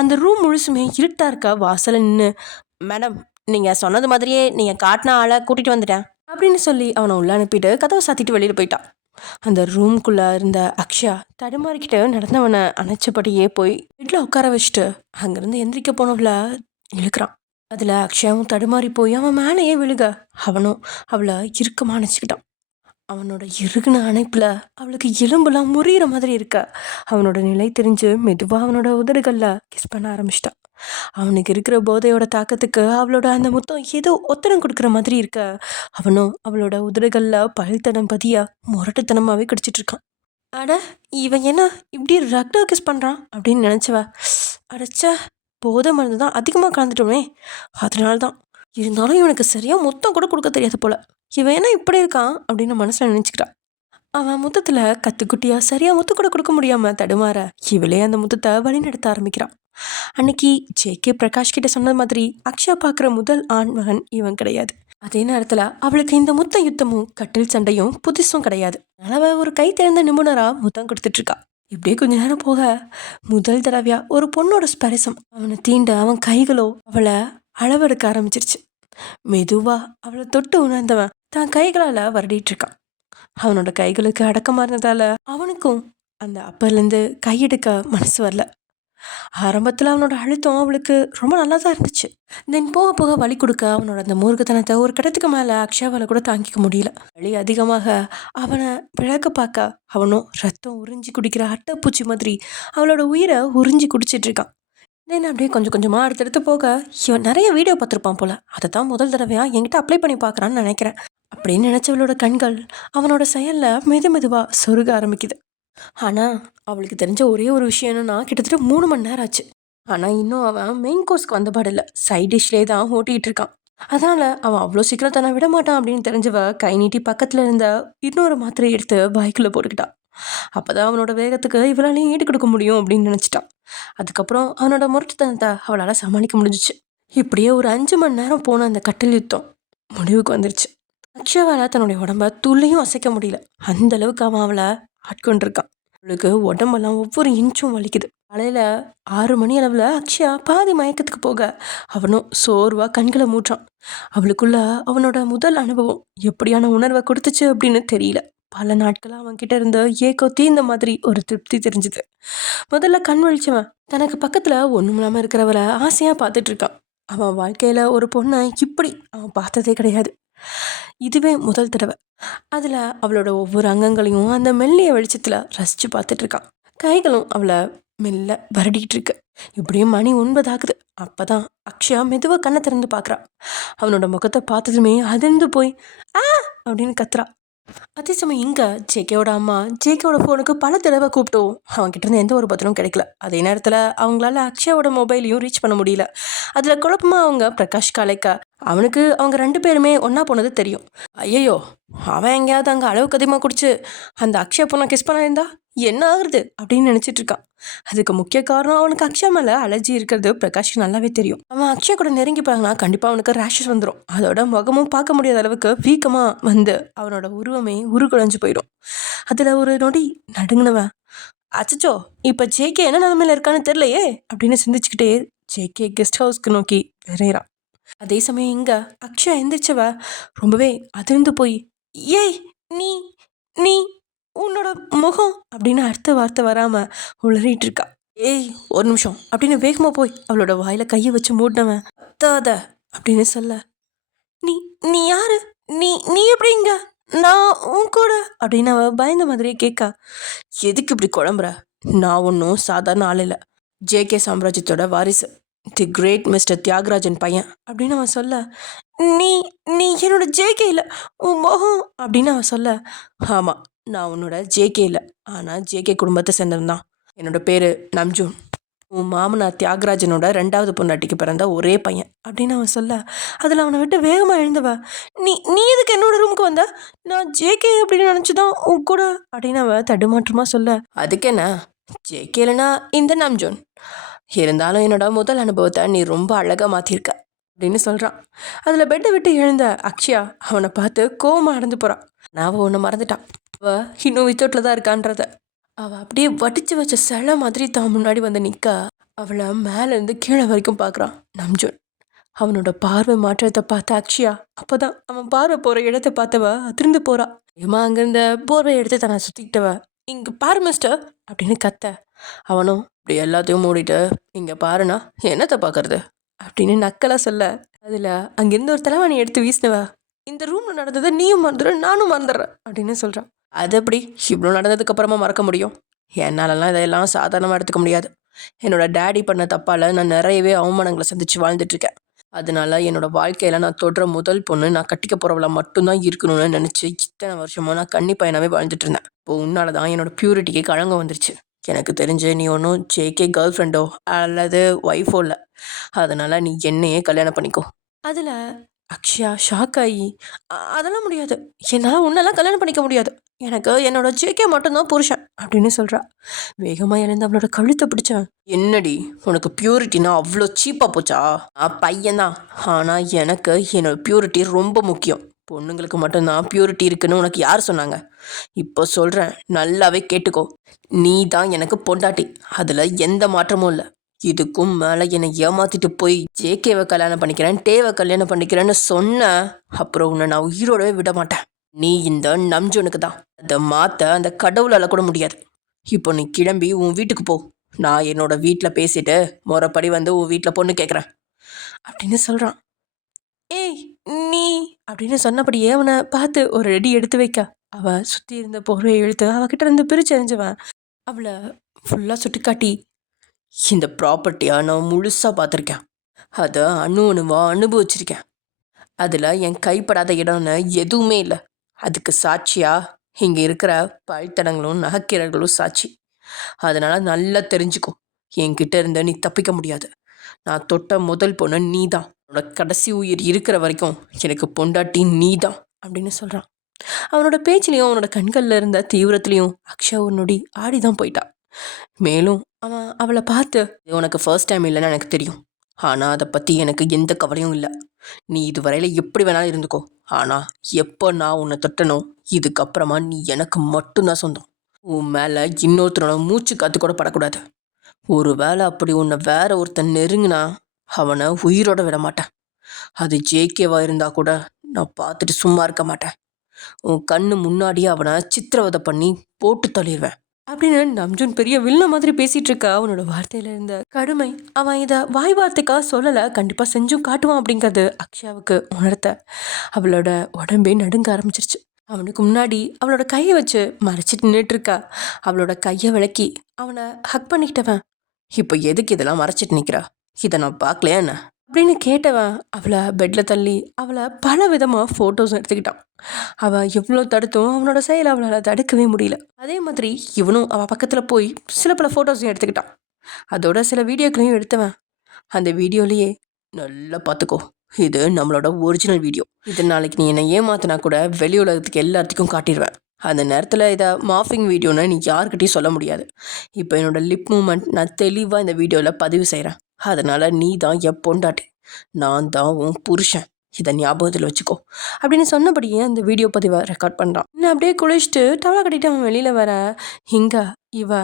அந்த ரூம் முழுசுமே இருட்டா இருக்கா. வாசல்ல நின்று, மேடம் நீங்கள் சொன்னது மாதிரியே நீங்கள் காட்டின ஆளை கூட்டிகிட்டு வந்துட்டேன் அப்படின்னு சொல்லி அவனை உள்ள அனுப்பிட்டு கதவை சாத்திட்டு வெளியில் போயிட்டான். அந்த ரூம்குள்ளே இருந்த அக்ஷயா தடுமாறிக்கிட்டு நடந்தவனை அணைச்சபடியே போய் வீட்டில் உட்கார வச்சுட்டு அங்கேருந்து எந்திரிக்க போனவளை இழுக்கிறான். அதில் அக்ஷயாவும் தடுமாறி போய் அவன் மேலேயே விழுக அவனும் அவளை இறுக்கமாக அணைச்சிக்கிட்டான். அவனோட இறுகுன அணைப்பில் அவளுக்கு எலும்புலாம் முறிகிற மாதிரி இருக்க. அவனோட நிலை தெரிஞ்சு மெதுவாக அவனோட உதடுகளில் கிஸ் பண்ண ஆரம்பிச்சிட்டான். அவனுக்கு இருக்கிற போதையோட தாக்கத்துக்கு அவளோட அந்த முத்தம் ஏதோ ஒத்தடம் கொடுக்குற மாதிரி இருக்க. அவனும் அவளோட உதடுகளில் பல்தடம் பதியா முரட்டுத்தனமாகவே கடிச்சிட்டு இருக்கான். அட இவன் என்ன இப்படி ரக்டா கிஸ் பண்ணுறான் அப்படின்னு நினச்சவ, அடைச்ச போதை மருந்து தான் அதிகமாக கலந்துட்டோமே, அதனால தான். இருந்தாலும் இவனுக்கு சரியாக முத்தம் கூட கொடுக்க தெரியாது போல. இவன் என்ன இப்படி இருக்கான் அப்படின்னு மனசில் நினச்சிக்கிட்டான். அவன் முத்தத்தில் கத்துக்குட்டியாக சரியாக முத்து கூட கொடுக்க முடியாமல் தடுமாற இவளே அந்த முத்தத்தை வழிநடத்த ஆரம்பிக்கிறான். அன்னைக்கு ஜேகே பிரகாஷ் கிட்ட சொன்ன மாதிரி அக்ஷயா பார்க்குற முதல் ஆண் மகன் இவன் கிடையாது. அதே நேரத்தில் அவளுக்கு இந்த முத்த யுத்தமும் கட்டில் சண்டையும் புதுசும் கிடையாது. அவ ஒரு கை தேர்ந்த நிபுணராக முத்தம் கொடுத்துட்டு இருக்கா. இப்படியே கொஞ்ச நேரம் போக முதல் தடவையா ஒரு பொண்ணோட ஸ்பரிசம் அவனை தீண்ட அவன் கைகளோ அவளை அளவெடுக்க ஆரம்பிச்சிருச்சு. மெதுவா அவளை தொட்டு உணர்ந்தவன் தான் கைகளால் வருடிட்டு இருக்கான். அவனோட கைகளுக்கு அடக்கமாக இருந்ததால அவனுக்கும் அந்த அப்பர்லேருந்து கையெடுக்க மனசு வரல. ஆரம்பத்தில் அவனோட அழுத்தம் அவளுக்கு ரொம்ப நல்லா தான் இருந்துச்சு. தென் போக போக வலி கொடுக்க அவனோட அந்த மூர்க்கத்தனத்தை ஒரு கடத்துக்கு மேலே அக்ஷயாவால் கூட தாங்கிக்க முடியல. வலி அதிகமாக அவனை விளக்க பார்க்க அவனும் ரத்தம் உறிஞ்சி குடிக்கிற அட்டைப்பூச்சி மாதிரி அவளோட உயிரை உறிஞ்சி குடிச்சிட்டு இருக்கான். தென் அப்படியே கொஞ்சம் கொஞ்சமாக அடுத்தடுத்து போக இவன் நிறைய வீடியோ பார்த்துருப்பான் போல. அதை தான் முதல் தடவையாக என்கிட்ட அப்ளை பண்ணி பார்க்குறான்னு நினைக்கிறேன் அப்படின்னு நினச்சவளோட கண்கள் அவனோட செயலில் மெதுவாக சொருக ஆரம்பிக்குது. ஆனால் அவளுக்கு தெரிஞ்ச ஒரே ஒரு விஷயம் என்னன்னா, கிட்டத்தட்ட 3 மணி நேரம் ஆச்சு. ஆனால் இன்னும் அவன் மெயின் கோர்ஸ்க்கு வந்த பாடில்லை. சைட் டிஷ்லேயே தான் ஓட்டிகிட்டு இருக்கான். அதனால் அவன் அவ்வளோ சீக்கிரம் தன்னை விட மாட்டான் அப்படின்னு தெரிஞ்சவ கை நீட்டி பக்கத்தில் இருந்த இன்னொரு மாத்திரையை எடுத்து வாய்க்குள்ளே போட்டுக்கிட்டான். அப்போ தான் அவனோட வேகத்துக்கு இவளாலையும் ஈடு கொடுக்க முடியும் அப்படின்னு நினச்சிட்டான். அதுக்கப்புறம் அவனோட முரட்டுத்தனத்தை அவளால் சமாளிக்க முடிஞ்சிச்சு. இப்படியே ஒரு 5 மணி நேரம் போன அந்த கட்டில் யுத்தம் முடிவுக்கு வந்துருச்சு. அக்ஷயாவால் தன்னுடைய உடம்ப துள்ளையும் அசைக்க முடியல. அந்த அளவுக்கு அவன் அவளை ஆட்கொண்டிருக்கான். அவளுக்கு உடம்பெல்லாம் ஒவ்வொரு இன்ச்சும் வலிக்குது. காலையில் 6 மணி அளவில் அக்ஷயா பாதி மயக்கத்துக்கு போக அவனும் சோர்வாக கண்களை மூட்டான். அவளுக்குள்ள அவனோட முதல் அனுபவம் எப்படியான உணர்வை கொடுத்துச்சு அப்படின்னு தெரியல. பல நாட்களாக அவன்கிட்ட இருந்த ஏக்கோ தீர்ந்த மாதிரி ஒரு திருப்தி தெரிஞ்சுது. முதல்ல கண் வலிச்சவன் தனக்கு பக்கத்தில் ஒன்றுமில்லாமல் இருக்கிறவளை ஆசையாக பார்த்துட்டு இருக்கான். அவன் வாழ்க்கையில் ஒரு பொண்ணை இப்படி அவன் பார்த்ததே கிடையாது. இதுவே முதல் தடவை. அதில் அவளோட ஒவ்வொரு அங்கங்களையும் அந்த மெல்லிய வெளிச்சத்தில் ரசித்து பார்த்துட்டு இருக்கான். கைகளும் அவளை மெல்ல வருடிட்டு இருக்கு. இப்படியும் மணி 9 ஆகுது. அப்போ தான் அக்ஷயா மெதுவாக கண்ணை திறந்து பார்க்குறான். அவனோட முகத்தை பார்த்ததுமே அதிர்ந்து போய் ஆ அப்படின்னு கத்துறா. அதே சமயம் இங்கே ஜேகேவோட அம்மா ஜேகேவோட ஃபோனுக்கு பல தடவை கூப்பிட்டோம். அவன்கிட்ட இருந்து எந்த ஒரு பதிலும் கிடைக்கல. அதே நேரத்தில் அவங்களால அக்ஷயாவோட மொபைலையும் ரீச் பண்ண முடியல. அதில் குழப்பமாக அவங்க பிரகாஷ் அழைக்க அவனுக்கு அவங்க 2 பேருமே ஒன்றா போனது தெரியும். ஐயோ, அவன் எங்கேயாவது அங்கே அளவுக்கு அதிகமாக குடிச்சு அந்த அக்ஷயா பொண்ணை கிஸ் பண்ணியிருந்தா என்ன ஆகுறது அப்படின்னு நினச்சிட்டு இருக்கான். அதுக்கு முக்கிய காரணம் அவனுக்கு அக்ஷயா மேலே அலர்ஜி இருக்கிறது பிரகாஷ்க்கு நல்லாவே தெரியும். அவன் அக்ஷயா கூட நெருங்கி போனாங்கன்னா கண்டிப்பாக அவனுக்கு ரேஷஸ் வந்துடும். அதோட முகமும் பார்க்க முடியாத அளவுக்கு வீக்கமாக வந்து அவனோட உருவமே உருகுலைஞ்சு போயிடும். அதில் ஒரு நொடி நடுங்கினவன், அச்சச்சோ இப்போ ஜேகே என்ன நிலைமையில இருக்கான்னு தெரியலையே அப்படின்னு சிந்திச்சுக்கிட்டே ஜேகே கெஸ்ட் ஹவுஸ்க்கு நோக்கி விரைகிறான். அதே சமயம் இங்கே அக்ஷயா எந்திரிச்சவ ரொம்பவே அதிர்ந்து போய், ஏய் நீ நீ உன்னோட முகம் அப்படின்னு அடுத்த வார்த்தை வராமல் உளறிட்டு இருக்கா. ஏய் ஒரு நிமிஷம் அப்படின்னு வேகமாக போய் அவளோட வாயில் கையை வச்சு மூடினவன், அத்தாத அப்படின்னு சொல்ல, நீ நீ யாரு, நீ நீ எப்படி இங்க, நான் உன் கூட அப்படின்னு அவ பயந்த மாதிரியே கேட்கா. எதுக்கு இப்படி குழம்புற, நான் ஒன்றும் சாதாரண ஆள் இல்லை, ஜேகே சாம்ராஜ்யத்தோட வாரிசு, தி கிரேட் மிஸ்டர் தியாகராஜன் பையன் அப்படின்னு அவன் சொல்ல, நீ நீ என்னோட ஜேகே இல்லை, உன் முகம் அப்படின்னு அவன் சொல்ல, ஆமாம் நான் உன்னோட ஜேகே இல்லை, ஆனால் ஜேகே குடும்பத்தை சேர்ந்தவன். என்னோட பேர் நம்ஜூன், உன் மாமனார் தியாகராஜனோட 2வது பொண்டாட்டிக்கு பிறந்த ஒரே பையன் அப்படின்னு அவன் சொல்ல, அதில் அவனை விட்டு வேகமாக எழுந்தவ, நீ நீ எதுக்கு என்னோட ரூமுக்கு வந்த, நான் ஜேகே அப்படின்னு நினச்சிதான் உன் கூட அப்படின்னு அவன் தடுமாற்றமாக சொல்ல, அதுக்கு என்ன ஜேகே இல்லைனா இந்த நம்ஜூன், இருந்தாலும் என்னோட முதல் அனுபவத்தை நீ ரொம்ப அழகாக மாற்றிருக்க அப்படின்னு சொல்கிறான். அதில் பெட்டை விட்டு எழுந்த அக்ஷயா அவனை பார்த்து கோவமாக அடந்து போகிறான். நான் ஒன்று மறந்துட்டான், அவள் இன்னும் வித்தோட்டில் தான் இருக்கான்றத. அவள் அப்படியே வடித்து வச்ச சிலை மாதிரி தான் முன்னாடி வந்து நிற்க அவளை மேலேருந்து கீழே வரைக்கும் பார்க்குறான் நம்ஜுன். அவனோட பார்வை மாற்றத்தை பார்த்த அக்ஷயா அப்போதான் அவன் பார்வை போகிற இடத்த பார்த்தவ அதிர்ந்து போறா. ஏமா அங்கேருந்த போர்வை எடுத்து தன்னை சுற்றிக்கிட்டவ இங்கே பாரு மிஸ்டர் அப்படின்னு கத்த, அவனும் இப்படி எல்லாத்தையும் மூடிட்டு இங்கே பாருண்ணா என்னத்தை பார்க்கறது அப்படின்னு நக்கலாக சொல்ல, அதில் அங்கேருந்து ஒரு தலைவாணி எடுத்து வீசினவ இந்த ரூமில் நடந்ததை நீயும் மறந்துடுற நானும் மறந்துடுறேன் அப்படின்னு சொல்கிறான். அது எப்படி இவ்வளோ நடந்ததுக்கு அப்புறமா மறக்க முடியும்? என்னாலலாம் இதெல்லாம் சாதாரணமாக எடுத்துக்க முடியாது. என்னோட டேடி பண்ண தப்பால் நான் நிறையவே அவமானங்களை சந்திச்சு வாழ்ந்துட்டுருக்கேன். அதனால என்னோட வாழ்க்கையில் நான் தொடுற முதல் பொண்ணு நான் கட்டிக்க போகிறவள மட்டும்தான் இருக்கணும்னு நினச்சி இத்தனை வருஷமாக நான் கன்னி பையனாகவே வாழ்ந்துட்டு இருந்தேன். இப்போ உன்னால தான் என்னோட பியூரிட்டிக்கு களங்கம் வந்துருச்சு. எனக்கு தெரிஞ்சு நீ ஒன்றும் ஜேகே கேர்ள் ஃப்ரெண்டோ அல்லது ஒய்ஃபோ இல்லை. அதனால நீ என்னையே கல்யாணம் பண்ணிக்கோ. அதில் அக்ஷயா ஷாக் ஆகி அதெல்லாம் முடியாது, என்னால் உன்னெல்லாம் கல்யாணம் பண்ணிக்க முடியாது, எனக்கு என்னோட ஜேகே மட்டும்தான் புருஷன் அப்படின்னு சொல்கிறா. வேகமாக எழுந்து அவளோட கழுத்தை பிடிச்சேன். என்னடி உனக்கு பியூரிட்டினா அவ்வளோ சீப்பாக போச்சா? பையன்தான், ஆனால் எனக்கு என்னோட பியூரிட்டி ரொம்ப முக்கியம். பொண்ணுங்களுக்கு மட்டும்தான் பியூரிட்டி இருக்குன்னு உனக்கு யார் சொன்னாங்க? இப்போ சொல்கிறேன், நல்லாவே கேட்டுக்கோ. நீ தான் எனக்கு பொண்டாட்டி, அதில் எந்த மாற்றமும் இல்லை. இதுக்கும் மேலே என்னை ஏமாத்திட்டு போய் ஜேகேவை கல்யாணம் பண்ணிக்கிறேன் டேவை கல்யாணம் பண்ணிக்கிறேன்னு சொன்ன அப்புறம் உன்னை நான் உயிரோடவே விட மாட்டேன். நீ இந்த நம்ஜுனுக்கு தான், அதை மாற்ற அந்த கடவுளால் கூட முடியாது. இப்போ நீ கிளம்பி உன் வீட்டுக்கு போ. நான் என்னோட வீட்டில் பேசிட்டு முறைப்படி வந்து உன் வீட்டில் பொண்ணு கேட்குறேன் அப்படின்னு சொல்கிறான். ஏய் நீ அப்படின்னு சொன்னபடியே அவனை பார்த்து ஒரு ரெடி எடுத்து வைக்க, அவள் சுற்றி இருந்த போர்வையை இழுத்து அவகிட்ட இருந்து பிரிச்சு எறிஞ்சுவன். அவளை ஃபுல்லாக சுட்டி காட்டி, இந்த ப்ராப்பர்ட்டியை நான் முழுசாக பார்த்துருக்கேன், அதை அணுவாக அனுபவிச்சிருக்கேன். அதில் என் கைப்படாத இடம்னு எதுவுமே இல்லை. அதுக்கு சாட்சியாக இங்கே இருக்கிற பழித்தடங்களும் நகைக்கீரர்களும் சாட்சி. அதனால் நல்லா தெரிஞ்சுக்கோ, என்கிட்ட இருந்த நீ தப்பிக்க முடியாது. நான் தொட்ட முதல் பொண்ணு நீ தான். உன்னோட கடைசி உயிர் இருக்கிற வரைக்கும் எனக்கு பொண்டாட்டி நீ தான் அப்படின்னு சொல்கிறான். அவனோட பேச்சிலையும் அவனோட கண்களில் இருந்த தீவிரத்துலையும் அக்ஷயா ஒரு நொடி ஆடிதான் போயிட்டா. மேலும் அவன் அவளை பார்த்து, உனக்கு ஃபர்ஸ்ட் டைம் இல்லைன்னு எனக்கு தெரியும், ஆனால் அதை பற்றி எனக்கு எந்த கவலையும் இல்லை. நீ இதுவரையில் எப்படி வேணாலும் இருந்துக்கோ, ஆனால் எப்போ நான் உன்னை தொட்டனோ இதுக்கப்புறமா நீ எனக்கு மட்டும்தான் சொந்தம். உன் மேலே இன்னொருத்தனோட மூச்சு காத்து கூட படக்கூடாது. ஒரு வேளை அப்படி உன்னை வேற ஒருத்தன் நெருங்கினா அவனை உயிரோட விட மாட்டேன். அது ஜேகேவா இருந்தால் கூட நான் பார்த்துட்டு சும்மா இருக்க மாட்டேன். உன் கண்ணு முன்னாடியே அவனை சித்திரவதை பண்ணி போட்டு தள்ளிடுவேன் அப்படின்னு நம்ஜுன் பெரிய வில்ல மாதிரி பேசிட்டு இருக்க. அவனோட வார்த்தையில இருந்த கடுமை அவன் இதை வாய் வார்த்தைக்காக சொல்லலை, கண்டிப்பாக செஞ்சும் காட்டுவான் அப்படிங்கிறது அக்ஷயாவுக்கு உணர்த்த அவளோட உடம்பே நடுங்க ஆரம்பிச்சிருச்சு. அவனுக்கு முன்னாடி அவளோட கையை வச்சு மறைச்சிட்டு நின்றுட்டு இருக்கா. அவளோட கையை விளக்கி அவனை ஹக் பண்ணிக்கிட்டவன், இப்போ எதுக்கு இதெல்லாம் மறைச்சிட்டு நிற்கிறா, இதை நான் பார்க்கலையா என்ன அப்படின்னு கேட்டவன் அவளை பெட்டில் தள்ளி அவளை பல விதமாக ஃபோட்டோஸும் எடுத்துக்கிட்டான். அவள் எவ்வளோ தடுத்தும் அவனோட செயலை அவளால் தடுக்கவே முடியல. அதே மாதிரி இவனும் அவள் பக்கத்தில் போய் சில பல ஃபோட்டோஸையும் எடுத்துக்கிட்டான். அதோட சில வீடியோக்களையும் எடுத்தவன். அந்த வீடியோலேயே நல்லா பார்த்துக்கோ, இது நம்மளோட ஒரிஜினல் வீடியோ. இது நாளைக்கு நீ என்னை ஏமாத்தினா கூட வெளி உலகத்துக்கு எல்லாத்துக்கும் காட்டிடுவேன். அந்த நேரத்தில் இதை மாஃபிங் வீடியோன்னு நீ யார்கிட்டையும் சொல்ல முடியாது. இப்போ என்னோடய லிப் மூமெண்ட் நான் தெளிவாக இந்த வீடியோவில் பதிவு செய்கிறேன். அதனால் நீ தான் என் பொண்டாட்டி, நான் தான் உன் புருஷன், இதை ஞாபகத்தில் வச்சுக்கோ அப்படின்னு சொன்னபடியே அந்த வீடியோ பதிவை ரெக்கார்ட் பண்ணுறான். இன்னும் அப்படியே குளிச்சுட்டு டவலை கட்டிட்டு அவன் வெளியில் வர, இங்கே இவ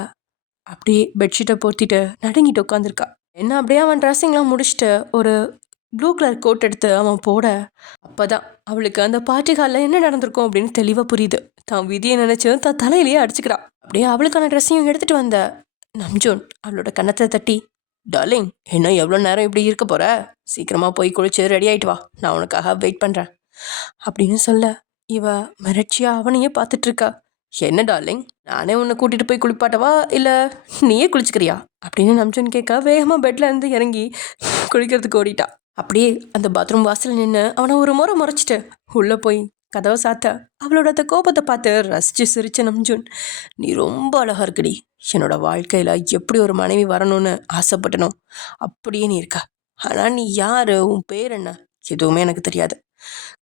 அப்படியே பெட்ஷீட்டை போர்த்திட்டு நடுங்கிட்டு உட்காந்துருக்கா. என்ன அப்படியே அவன் ட்ரெஸ்ஸிங்லாம் முடிச்சுட்டு ஒரு ப்ளூ கலர் கோட் எடுத்து அவன் போட, அப்போ தான் அவளுக்கு அந்த பார்ட்டி ஹாலில் என்ன நடந்திருக்கும் அப்படின்னு தெளிவாக புரியுது. தான் விதியை நினச்சி தான் தலையிலேயே அடிச்சுக்கிறான். அப்படியே அவளுக்கான ட்ரெஸ்ஸையும் எடுத்துகிட்டு வந்த நம்ஜுன் அவளோட கன்னத்தை தட்டி, டார்லிங் இன்னும் எவ்வளோ நேரம் இப்படி இருக்க போகிற, சீக்கிரமாக போய் குளிச்சு ரெடி ஆகிட்டு வா, நான் உனக்காக வெயிட் பண்ணுறேன் அப்படின்னு சொல்ல, இவ மிரட்சியாக அவனையே பார்த்துட்ருக்கா. என்ன டார்லிங், நானே உன்னை கூட்டிகிட்டு போய் குளிப்பாட்டவா இல்லை நீயே குளிச்சுக்கிறியா அப்படின்னு நம்ஜுன் கேட்க, வேகமாக பெட்டில் இருந்து இறங்கி குளிக்கிறதுக்கு ஓடிட்டா. அப்படியே அந்த பாத்ரூம் வாசலில் நின்று அவனை ஒரு முறை முறைச்சிட்டு உள்ளே போய் கதவை சாத்த அவளோட அந்த கோபத்தை பார்த்து ரசித்து சிரிச்ச நம்ஜுன், நீ ரொம்ப அழகாக இருக்குடி, என்னோட வாழ்க்கையில் எப்படி ஒரு மனைவி வரணும்னு ஆசைப்பட்டனோ அப்படியே நீ இருக்கா. ஆனால் நீ யார், உன் பேர் என்ன, எதுவுமே எனக்கு தெரியாது.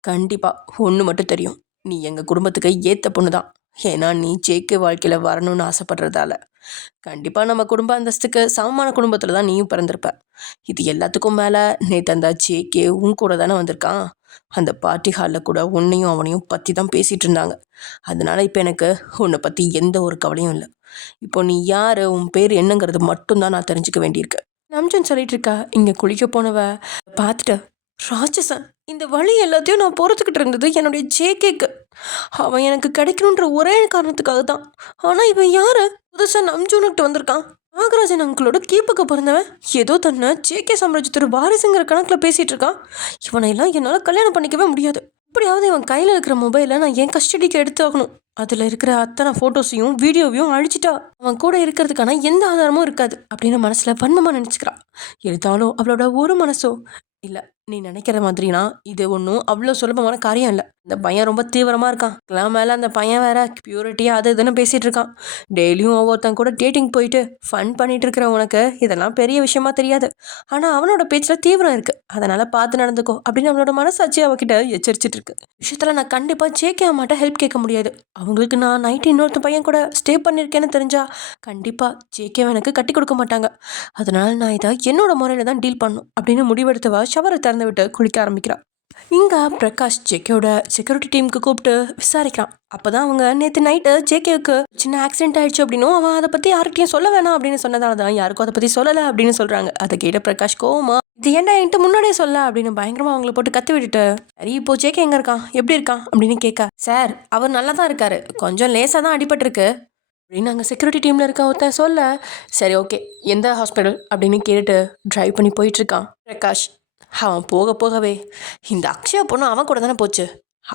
கண்டிப்பாக ஒன்று மட்டும் தெரியும், நீ எங்கள் குடும்பத்துக்கு ஏற்ற பொண்ணு தான். ஏன்னா நீ ஜேகே வாழ்க்கையில் வரணும்னு ஆசைப்படுறதால. கண்டிப்பாக நம்ம குடும்ப அந்தஸ்துக்கு சமமான குடும்பத்தில் தான் நீயும் பிறந்திருப்ப. இது எல்லாத்துக்கும் மேலே நேற்று அந்த ஜேகே உன் கூட தானே வந்திருக்கான். அந்த பார்ட்டி ஹாலில் கூட உன்னையும் அவனையும் பற்றி தான் பேசிகிட்டு இருந்தாங்க. அதனால இப்போ எனக்கு உன்னை பற்றி எந்த ஒரு கவலையும் இல்லை. இப்போ நீ யார், உன் பேர் என்னங்கிறது மட்டும்தான் நான் தெரிஞ்சுக்க வேண்டியிருக்கு. நம்ஜன் சொல்லிட்டு இருக்கா. இங்கே குளிக்க போனவ பார்த்துட்டு, ராட்சசன், இந்த வழி எல்லாத்தையும் நான் பொறுத்துக்கிட்டு இருந்தது என்னுடைய ஜேகேக்கு. அவன் எனக்கு கிடைக்கணுன்ற ஒரே காரணத்துக்காக தான். ஆனால் இவன் யாரு? புதுசாக நம்ஜூனுக்கிட்ட வந்திருக்கான். நாகராஜன் அங்கிளோட கீப்புக்கு பிறந்தவன் ஏதோ தன்னை ஜேகே சாம்ராஜ்யத்தோட வாரிசுங்கிற கணக்கில் பேசிகிட்டு இருக்கான். இவனையெல்லாம் என்னால் கல்யாணம் பண்ணிக்கவே முடியாது. எப்படியாவது இவன் கையில் இருக்கிற மொபைலை நான் என் கஸ்டடிக்கு எடுத்தாகணும். அதில் இருக்கிற அத்தனை ஃபோட்டோஸையும் வீடியோவையும் அழிச்சிட்டா அவன் கூட இருக்கிறதுக்கான எந்த ஆதாரமும் இருக்காது அப்படின்னு மனசில் வன்மமாக நினச்சிக்கிறான். இருந்தாலும் அவளோட ஒரு மனசோ, இல்லை, நீ நினைக்கிற மாதிரினா இது ஒன்றும் அவ்வளோ சுலபமான காரியம் இல்லை. இந்த பையன் ரொம்ப தீவிரமாக இருக்கான். எல்லாம் மேலே அந்த பையன் வேற பியூரிட்டியாக அது இதுன்னு பேசிகிட்டு இருக்கான். டெய்லியும் ஒவ்வொருத்தன் கூட டேட்டிங் போயிட்டு ஃபன் பண்ணிட்டு இருக்கிற உனக்கு இதெல்லாம் பெரிய விஷயமா தெரியாது. ஆனால் அவனோட பேச்சில் தீவிரம் இருக்குது. அதனால் பார்த்து நடந்துக்கோ அப்படின்னு அவளோட மனசாட்சி அவகிட்ட எச்சரிச்சிட்டு இருக்கு. விஷயத்தில் நான் கண்டிப்பாக ஜேகே அம்மாட்ட ஹெல்ப் கேட்க முடியாது. அவங்களுக்கு நான் நைட்டு இன்னொருத்த பையன் கூட ஸ்டே பண்ணியிருக்கேன்னு தெரிஞ்சா கண்டிப்பாக ஜேகே எனக்கு கட்டி கொடுக்க மாட்டாங்க. அதனால நான் இதை என்னோட முறையில் தான் டீல் பண்ணணும் அப்படின்னு முடிவெடுத்தவா ஷவரை திறந்து விட்டு குளிக்க ஆரம்பிக்கிறான். இங்கே பிரகாஷ் ஜேகேவோட செக்யூரிட்டி டீமுக்கு கூப்பிட்டு விசாரிக்கிறான். அப்போ தான் அவங்க நேற்று நைட்டு ஜேகேவுக்கு சின்ன ஆக்சிடென்ட் ஆயிடுச்சு அப்படின்னும் அவன் அதை பற்றி யார்கிட்டையும் சொல்ல வேணாம் அப்படின்னு சொன்னதால தான் யாருக்கும் அதை பற்றி சொல்லலை அப்படின்னு சொல்கிறாங்க. அதை கேட்ட பிரகாஷ் கோவமா, இது ஏன்டா என்கிட்ட முன்னாடியே சொல்ல அப்படின்னு பயங்கரமாக அவங்கள போட்டு கற்று விட்டுட்டு, சரி இப்போ ஜேகே எங்கே இருக்கான், எப்படி இருக்கான் அப்படின்னு கேட்க, சார் அவர் நல்லா தான் இருக்காரு, கொஞ்சம் லேசாக தான் அடிபட்டிருக்கு அப்படின்னு நாங்கள் செக்யூரிட்டி டீமில் இருக்க ஒருத்தன் சொல்ல, சரி ஓகே எந்த ஹாஸ்பிட்டல் அப்படின்னு கேட்டுட்டு ட்ரைவ் பண்ணி போயிட்டுருக்கான் பிரகாஷ். அவன் போக போகவே இந்த அக்ஷயா பொண்ணு அவன் கூட தானே போச்சு,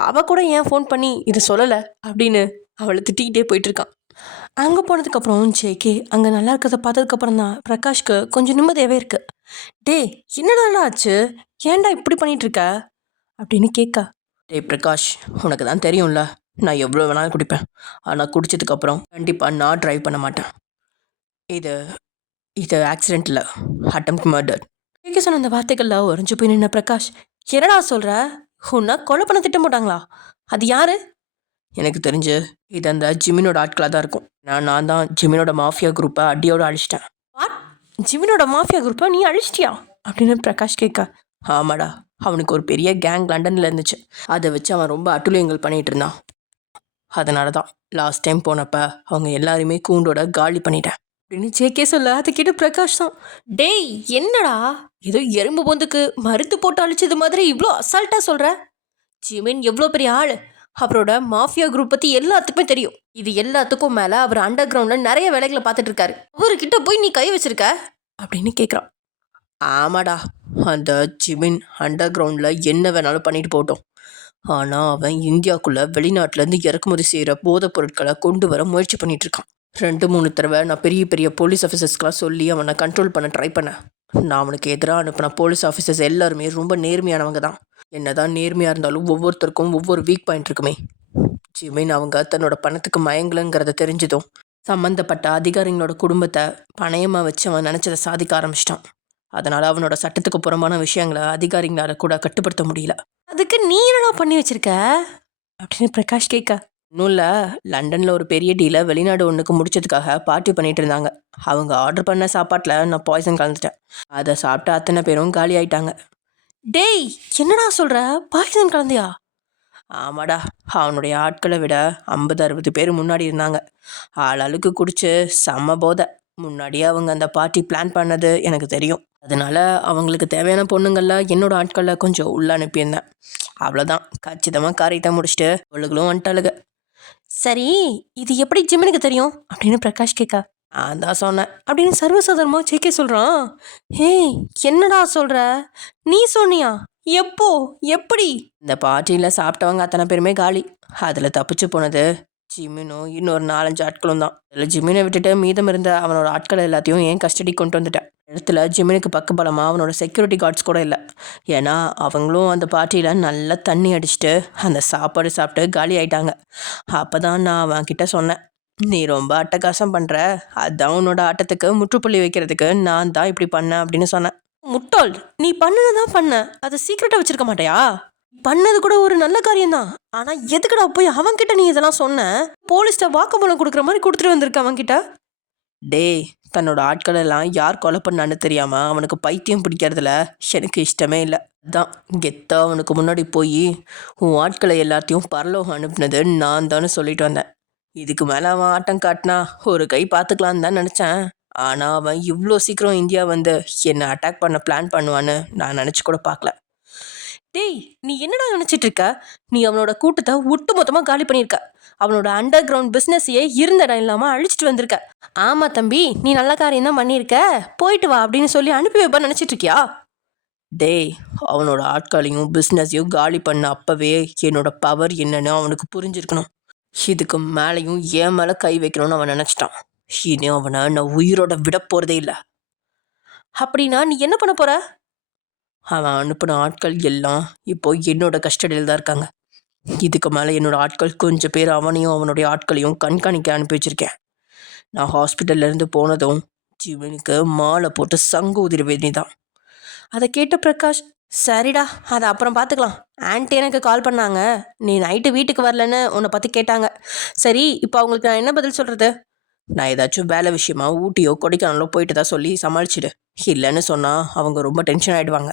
அவள் கூட ஏன் ஃபோன் பண்ணி இது சொல்லலை அப்படின்னு அவளை திட்டிக்கிட்டே போயிட்டுருக்கான். அங்கே போனதுக்கப்புறம் ஜேகே அங்கே நல்லா இருக்கிறத பார்த்ததுக்கப்புறம் தான் பிரகாஷ்க்கு கொஞ்சம் நிம்மதியாகவே இருக்குது. டே என்னடா ஆச்சு, ஏன்டா இப்படி பண்ணிகிட்ருக்க அப்படின்னு கேட்க, டே பிரகாஷ், உனக்கு தான் தெரியும்ல நான் எவ்வளோ வேணாலும் குடிப்பேன். ஆனால் குடித்ததுக்கப்புறம் கண்டிப்பாக நான் ட்ரைவ் பண்ண மாட்டேன். இது இது ஆக்சிடென்ட் இல்லை, அட்டெம்ப்ட் மர்டர். கேட்க சொன்ன அந்த வார்த்தைகளில் உறைஞ்சு போய் நின்ன பிரகாஷ், என்னடா சொல்கிற, உன்னை கொலை பண்ண திட்டம் போட்டாங்களா? அது யாரு? எனக்கு தெரிஞ்சு இது அந்த ஜிமினோட ஆட்களாக தான் இருக்கும். நான் தான் ஜிமினோட மாஃபியா குரூப்பை அடியோடு அழிச்சிட்டேன். ஜிமினோட மாஃபியா குரூப்பை நீ அழிச்சிட்டியா அப்படின்னு பிரகாஷ் கேட்க, ஆமாடா, அவனுக்கு ஒரு பெரிய கேங் லண்டனில் இருந்துச்சு. அதை வச்சு அவன் ரொம்ப அட்டுழியங்கள் பண்ணிகிட்டு இருந்தான். அதனால தான் லாஸ்ட் டைம் போனப்போ அவங்க எல்லாருமே கூண்டோட காலி பண்ணிட்டேன் அப்படின்னு ஜேகே சொல்ல, அதை கேட்டு பிரகாஷ் தான், டேய் என்னடா ஏதோ எறும்பு பொந்துக்கு மருந்து போட்டு அழிச்சது மாதிரி இவ்வளோ அசால்ட்டாக சொல்கிற? ஜிமின் எவ்வளோ பெரிய ஆள், அவரோட மாஃபியா குரூப் பற்றி எல்லாத்துக்குமே தெரியும். இது எல்லாத்துக்கும் மேலே அவர் அண்டர் கிரவுண்டில் நிறைய வேலைகளை பார்த்துட்டு இருக்காரு. அவர்கிட்ட போய் நீ கை வச்சிருக்க அப்படின்னு கேட்குறான். ஆமாடா, அந்த ஜிமின் அண்டர் கிரவுண்டில் என்ன வேணாலும் பண்ணிட்டு போட்டோம். ஆனால் அவன் இந்தியாவுக்குள்ளே வெளிநாட்டிலேருந்து இறக்குமதி செய்கிற போதைப் பொருட்களை கொண்டு வர முயற்சி பண்ணிகிட்ருக்கான். 2-3 தடவை நான் பெரிய பெரிய போலீஸ் ஆஃபீஸர்ஸ்க்கெலாம் சொல்லி அவனை கண்ட்ரோல் பண்ண ட்ரை பண்ணேன். நான் அவனுக்கு எதிராக அனுப்பின போலீஸ் ஆஃபீஸர்ஸ் எல்லாருமே ரொம்ப நேர்மையானவங்க தான். என்ன தான் நேர்மையாக இருந்தாலும் ஒவ்வொருத்தருக்கும் ஒவ்வொரு வீக் பாயிண்ட் இருக்குமே. ஜிமின் அவங்க தன்னோட பணத்துக்கு மயங்கலைங்கிறத தெரிஞ்சதும் சம்மந்தப்பட்ட அதிகாரிங்களோட குடும்பத்தை பணயமாக வச்சு அவன் நினச்சதை சாதிக்க ஆரம்பிச்சிட்டான். அதனால் அவனோட சட்டத்துக்கு புறம்பான விஷயங்களை அதிகாரிங்களால் கூட கட்டுப்படுத்த முடியல. அதுக்கு நீ என்னடா பண்ணி வச்சிருக்க அப்படின்னு பிரகாஷ் கேட்க, இன்னும் இல்லை, லண்டனில் ஒரு பெரிய டீலை வெளிநாடு ஒன்றுக்கு முடிச்சதுக்காக பார்ட்டி பண்ணிட்டு இருந்தாங்க. அவங்க ஆர்டர் பண்ண சாப்பாட்டில் நான் பாய்சன் கலந்துட்டேன். அதை சாப்பிட்டு அத்தனை பேரும் காலி ஆயிட்டாங்க. டேய் என்னடா சொல்கிற, பாய்சன் கலந்தியா? ஆமாடா, அவனுடைய ஆட்களை விட 50-60 பேர் முன்னாடி இருந்தாங்க. ஆளாளுக்கு குடிச்சு செம்ம போதை. முன்னாடியே அவங்க அந்த பார்ட்டி பிளான் பண்ணது எனக்கு தெரியும். அதனால அவங்களுக்கு தேவையான பொண்ணுங்களில் என்னோட ஆட்களில் கொஞ்சம் உள்ள அனுப்பியிருந்தேன். அவ்வளோதான், கச்சிதமாக காரியத்தை முடிச்சுட்டு அவளுகளும் வந்துட்டாளுங்க. சரி, இது எப்படி ஜிமினுக்கு தெரியும் அப்படின்னு பிரகாஷ் கேட்க, நான் தான் சொன்னேன் அப்படின்னு சர்வசாதாரணமாக ஜேகே சொல்கிறான். ஏய் என்னடா சொல்கிற, நீ சொன்னியா, எப்போ, எப்படி? இந்த பார்ட்டியில் சாப்பிட்டவங்க அத்தனை பேருமே காலி. அதில் தப்பிச்சு போனது ஜிமினும் இன்னொரு 4-5 ஆட்களும் தான். அதில் ஜிமினை விட்டுட்டு மீதம் இருந்த அவனோட ஆட்கள் எல்லாத்தையும் ஏன் கஸ்டடி கொண்டு வந்துட்டேன். இடத்துல ஜிமினுக்கு பக்கபலமாக அவனோட செக்யூரிட்டி கார்ட்ஸ் கூட இல்லை. ஏன்னா அவங்களும் அந்த பார்ட்டியில் நல்லா தண்ணி அடிச்சுட்டு அந்த சாப்பாடு சாப்பிட்டு காலி ஆயிட்டாங்க. அப்போ தான் நான் அவன்கிட்ட சொன்னேன், நீ ரொம்ப அட்டகாசம் பண்ணுற, அதுதான் உன்னோட ஆட்டத்துக்கு முற்றுப்புள்ளி வைக்கிறதுக்கு நான் தான் இப்படி பண்ணேன் அப்படின்னு சொன்னேன். முட்டாள், நீ பண்ணதான் பண்ண, அதை சீக்கிரட்டாக வச்சிருக்க மாட்டியா? பண்ணது கூட ஒரு நல்ல காரியம்தான். ஆனால் எதுக்குடா போய் அவன்கிட்ட நீ இதெல்லாம் சொன்ன? போலீஸ்ட வாக்குமூலம் கொடுக்குற மாதிரி கொடுத்துட்டு வந்திருக்க அவன்கிட்ட. டேய், தன்னோட ஆட்கள் எல்லாம் யார் கொலை பண்ணான்னு தெரியாமல் அவனுக்கு பைத்தியம் பிடிக்கிறதுல எனக்கு இஷ்டமே இல்லை. அதான் கெத்தா அவனுக்கு முன்னாடி போய் உன் ஆட்களை எல்லாத்தையும் பரலோகம் அனுப்புனது நான் தானே சொல்லிட்டு வந்தேன். இதுக்கு மேலே அவன் ஆட்டம் காட்டினா ஒரு கை பார்த்துக்கலான்னு தான் நினச்சேன். ஆனால் அவன் இவ்வளோ சீக்கிரம் இந்தியா வந்து என்னை அட்டாக் பண்ண பிளான் பண்ணுவான்னு நான் நினச்சி கூட பார்க்கல. டேய், நீ என்னடா நினச்சிட்டு இருக்க? நீ அவனோட கூட்டத்தை ஒட்டு மொத்தமாக காலி பண்ணியிருக்க. அவனோட அண்டர் கிரவுண்ட் பிஸ்னஸையே இருந்த இடம் இல்லாமல் அழிச்சிட்டு வந்திருக்க. ஆமாம் தம்பி, நீ நல்ல காரியம் தான் பண்ணியிருக்க. போயிட்டு வா அப்படின்னு சொல்லி அனுப்பி வைப்பான்னு நினச்சிட்டு இருக்கியா? டேய், அவனோட ஆட்களையும் பிஸ்னஸையும் காலி பண்ண அப்பவே என்னோட பவர் என்னன்னு அவனுக்கு புரிஞ்சிருக்கணும். இதுக்கு மேலேயும் என் மேலே கை வைக்கணும்னு அவன் நினச்சிட்டான். இனி அவனை நான் உயிரோட விட போகிறதே இல்லை. அப்படின்னா நீ என்ன பண்ண போற? அவன் அனுப்பின ஆட்கள் எல்லாம் இப்போ என்னோட கஸ்டடியில் தான் இருக்காங்க. இதுக்கு மேலே என்னோட ஆட்கள் கொஞ்சம் பேர் அவனையும் அவனுடைய ஆட்களையும் கண்காணிக்க அனுப்பி வச்சிருக்கேன். நான் ஹாஸ்பிட்டல்லேருந்து போனதும் ஜீவனுக்கு மாலை போட்டு சங்கு உதிர வேண்டி தான். அதை கேட்ட பிரகாஷ், சரிடா, அதை அப்புறம் பார்த்துக்கலாம். ஆன்ட்டி எனக்கு கால் பண்ணாங்க, நீ நைட்டு வீட்டுக்கு வரலன்னு உன்னை பற்றி கேட்டாங்க. சரி, இப்போ அவங்களுக்கு நான் என்ன பதில் சொல்கிறது? நான் ஏதாச்சும் வேலை விஷயமா ஊட்டியோ கொடைக்கானலோ போயிட்டு தான் சொல்லி சமாளிச்சிடு. இல்லைன்னு சொன்னால் அவங்க ரொம்ப டென்ஷன் ஆகிடுவாங்க.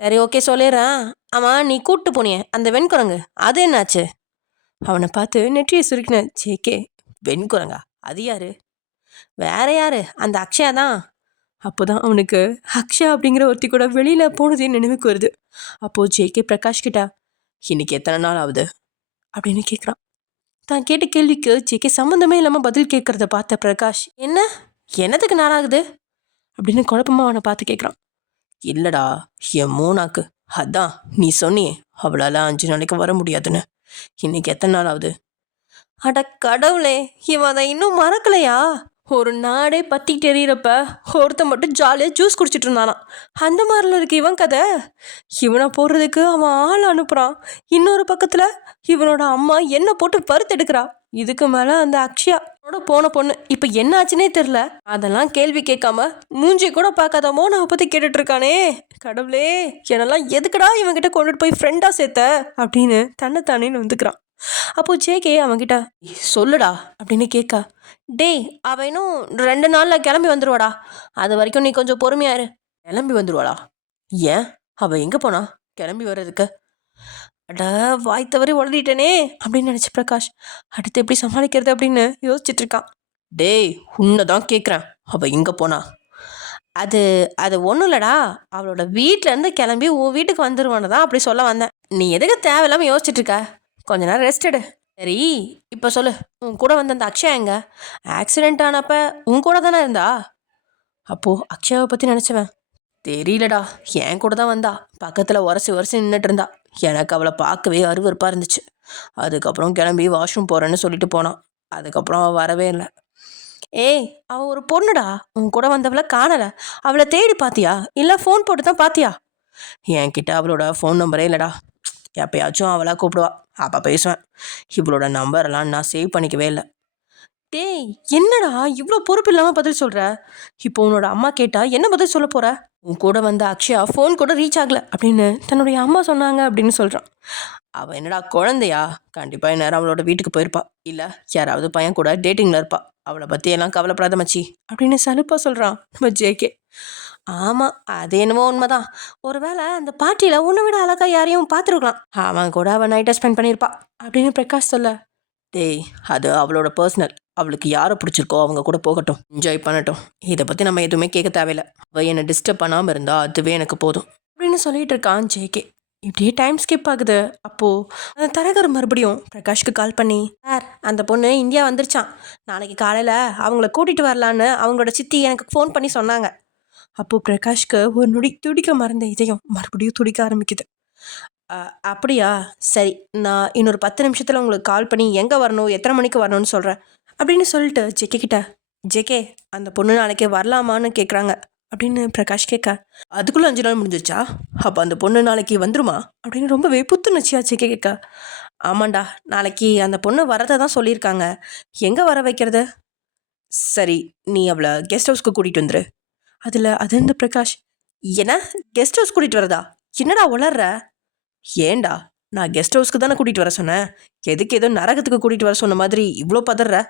சரி, ஓகே, சொல்லிடுறேன். ஆமாம், நீ கூப்பிட்டு போனியே அந்த வெண்குரங்கு, அது என்னாச்சு? அவனை பார்த்து நெற்றியை சுருக்கின ஜேகே. வெண்குரங்கா? அது யாரு? வேற யாரு, அந்த அக்ஷயா தான். அப்போதான் அவனுக்கு அக்ஷயா அப்படிங்கிற ஒருத்தி கூட வெளியில் போனதே நினைவுக்கு வருது. அப்போது ஜேகே பிரகாஷ் கிட்டா, இன்னைக்கு எத்தனை நாள் ஆகுது அப்படின்னு கேட்குறான். தான் கேட்ட கேள்விக்கு ஜேகே சம்மந்தமே இல்லாமல் பதில் கேட்குறத பார்த்த பிரகாஷ், என்ன என்னத்துக்கு நாளாகுது அப்படின்னு குழப்பமா அவனை பார்த்து கேட்குறான். இல்லைடா, என் மோனாக்கு. அதான் நீ சொன்னியே அவளால் 5 நாளைக்கு வர முடியாதுன்னு. இன்னைக்கு எத்தனை நாள் ஆகுது? அட கடவுளே, இவன் அதை இன்னும் மறக்கலையா? ஒரு நாடே பத்திட்டு எறிகிறப்ப ஒருத்தன் மட்டும் ஜாலியாக ஜூஸ் குடிச்சிட்டு இருந்தானா. அந்த மாதிரில இருக்கு இவன் கதை. இவனை போடுறதுக்கு அவன் ஆள் அனுப்புகிறான். இன்னொரு பக்கத்தில் இவனோட அம்மா என்ன போட்டு வறுத்தெடுக்கிறா. இதுக்கு மேலே அந்த அக்ஷயாவோட போன பொண்ணு இப்போ என்ன ஆச்சுன்னே தெரில. அதெல்லாம் கேள்வி கேட்காம மூஞ்சி கூட பார்க்காத மோனாவை பற்றி கேட்டுட்டு இருக்கானே. கடவுளே, என்னெல்லாம் எதுக்குடா இவன்கிட்ட கொண்டுட்டு போய் ஃப்ரெண்டாக சேர்த்த அப்படின்னு தன்னைத்தானேன்னு வந்துக்கிறான். அப்போது ஜேகே அவன்கிட்ட, சொல்லுடா அப்படின்னு கேட்கா. டேய், அவன் இன்னும் 2 நாளில் கிளம்பி வந்துடுவாடா. அது வரைக்கும் நீ கொஞ்சம் பொறுமையாரு. கிளம்பி வந்துடுவாளா? ஏன், அவள் எங்கே போனா கிளம்பி வர்றதுக்கு? அட, வாய் தவறி உளறிட்டேனே அப்படின்னு நினச்சி பிரகாஷ் அடுத்து எப்படி சமாளிக்கிறது அப்படின்னு யோசிச்சுட்டு இருக்கான். டேய், உன்னை தான் கேட்குறேன், அவள் எங்கே போனா? அது அது ஒன்றும் இல்லைடா, அவளோட வீட்டிலேருந்து கிளம்பி உன் வீட்டுக்கு வந்துடுவான்னு தான் அப்படி சொல்ல வந்தேன். நீ எதுக்கு தேவையில்லாமல் யோசிச்சுட்டு இருக்க? கொஞ்ச நேரம் ரெஸ்ட் எடு. சரி, இப்போ சொல்லு, உன் கூட வந்த அந்த அக்ஷயா எங்க? ஆக்சிடென்ட் ஆனப்ப உன் கூட தானே இருந்தா? அப்போது அக்ஷயாவை பற்றி நினச்சவன், தெரியலடா, என் கூட தான் வந்தா. பக்கத்தில் உரசி நின்றுட்டு இருந்தா. எனக்கு அவளை பார்க்கவே அருவருப்பாக இருந்துச்சு. அதுக்கப்புறம் கிளம்பி வாஷ்ரூம் போகிறேன்னு சொல்லிட்டு போனான். அதுக்கப்புறம் அவள் வரவே இல்லை. ஏய், அவள் ஒரு பொண்ணுடா, உன் கூட வந்தவளை காணலை. அவளை தேடி பார்த்தியா இல்லை ஃபோன் போட்டு தான் பார்த்தியா? என்கிட்ட அவளோட ஃபோன் நம்பரே இல்லைடா. எப்பயாச்சும் அவளாக கூப்பிடுவா, அப்போ பேசுவேன். இவளோட நம்பரெல்லாம் நான் சேவ் பண்ணிக்கவே இல்லை. டேய், என்னடா இவ்வளோ பொறுப்பு இல்லாமல் பதில் சொல்கிற? இப்போ உன்னோட அம்மா கேட்டால் என்ன பதில் சொல்ல போகிற? உன் கூட வந்த அக்ஷயா ஃபோன் கூட ரீச் ஆகலை அப்படின்னு தன்னுடைய அம்மா சொன்னாங்க அப்படின்னு சொல்கிறான். அவள் என்னடா குழந்தையா? கண்டிப்பாக இந்நேரம் அவளோட வீட்டுக்கு போயிருப்பா, இல்லை யாராவது பையன் கூட டேட்டிங்கில் இருப்பா. அவளை பற்றி எல்லாம் கவலைப்படாத மச்சி அப்படின்னு சலுப்பாக சொல்கிறான் நம்ம ஜேகே. ஆமாம், அது என்னவோ உண்மைதான். ஒருவேளை அந்த பார்ட்டியில் உன்னை விட அழகாக யாரையும் பார்த்துருக்கலாம், அவன் கூட அவன் நைட்டை ஸ்பெண்ட் பண்ணியிருப்பா அப்படின்னு பிரகாஷ் சொல்ல. டேய், அது அவளோட பர்சனல். அவளுக்கு யாரை பிடிச்சிருக்கோ அவங்க கூட போகட்டும், என்ஜாய் பண்ணட்டும். இதை பற்றி நம்ம எதுவுமே கேட்க தேவையில்லை. அவள் என்னை டிஸ்டர்ப் பண்ணாமல் இருந்தால் அதுவே எனக்கு போதும் அப்படின்னு சொல்லிட்டு இருக்கான் ஜேகே. இப்படியே டைம் ஸ்கிப் ஆகுது. அப்போது அந்த தரகர் மறுபடியும் பிரகாஷ்க்கு கால் பண்ணி, சார், அந்த பொண்ணு இந்தியா வந்துருச்சான். நாளைக்கு காலையில் அவங்கள கூட்டிகிட்டு வரலான்னு அவங்களோட சித்தி எனக்கு ஃபோன் பண்ணி சொன்னாங்க. அப்போது பிரகாஷ்க்கு ஒரு நொடி துடிக்க மறந்த இதயம் மறுபடியும் துடிக்க ஆரம்பிக்குது. அப்படியா, சரி, நான் இன்னொரு 10 நிமிஷத்தில் உங்களுக்கு கால் பண்ணி எங்கே வரணும், எத்தனை மணிக்கு வரணும்னு சொல்கிறேன் அப்படின்னு சொல்லிட்டு ஜேகே கிட்ட, ஜேகே, அந்த பொண்ணு நாளைக்கு வரலாமான்னு கேட்குறாங்க அப்படின்னு பிரகாஷ் கேட்க, அதுக்குள்ளே 5 நாள் முடிஞ்சிருச்சா? அப்போ அந்த பொண்ணு நாளைக்கு வந்துருமா அப்படின்னு ரொம்பவே புத்துணர்ச்சியா ஜேகே கேட்க. ஆமாண்டா, நாளைக்கு அந்த பொண்ணு வரதை தான் சொல்லியிருக்காங்க. எங்கே வர வைக்கிறது? சரி, நீ அவளை கெஸ்ட் ஹவுஸ்க்கு கூட்டிகிட்டு வந்துரு. அதில் அது இந்த பிரகாஷ், என்ன கெஸ்ட் ஹவுஸ் கூட்டிகிட்டு வரதா? என்னடா உளர்ற? ஏண்டா, நான் கெஸ்ட் ஹவுஸ்க்கு தானே கூட்டிகிட்டு வர சொன்னேன். எதுக்கு ஏதோ நரகத்துக்கு கூட்டிகிட்டு வர சொன்ன மாதிரி இவ்வளோ பதற?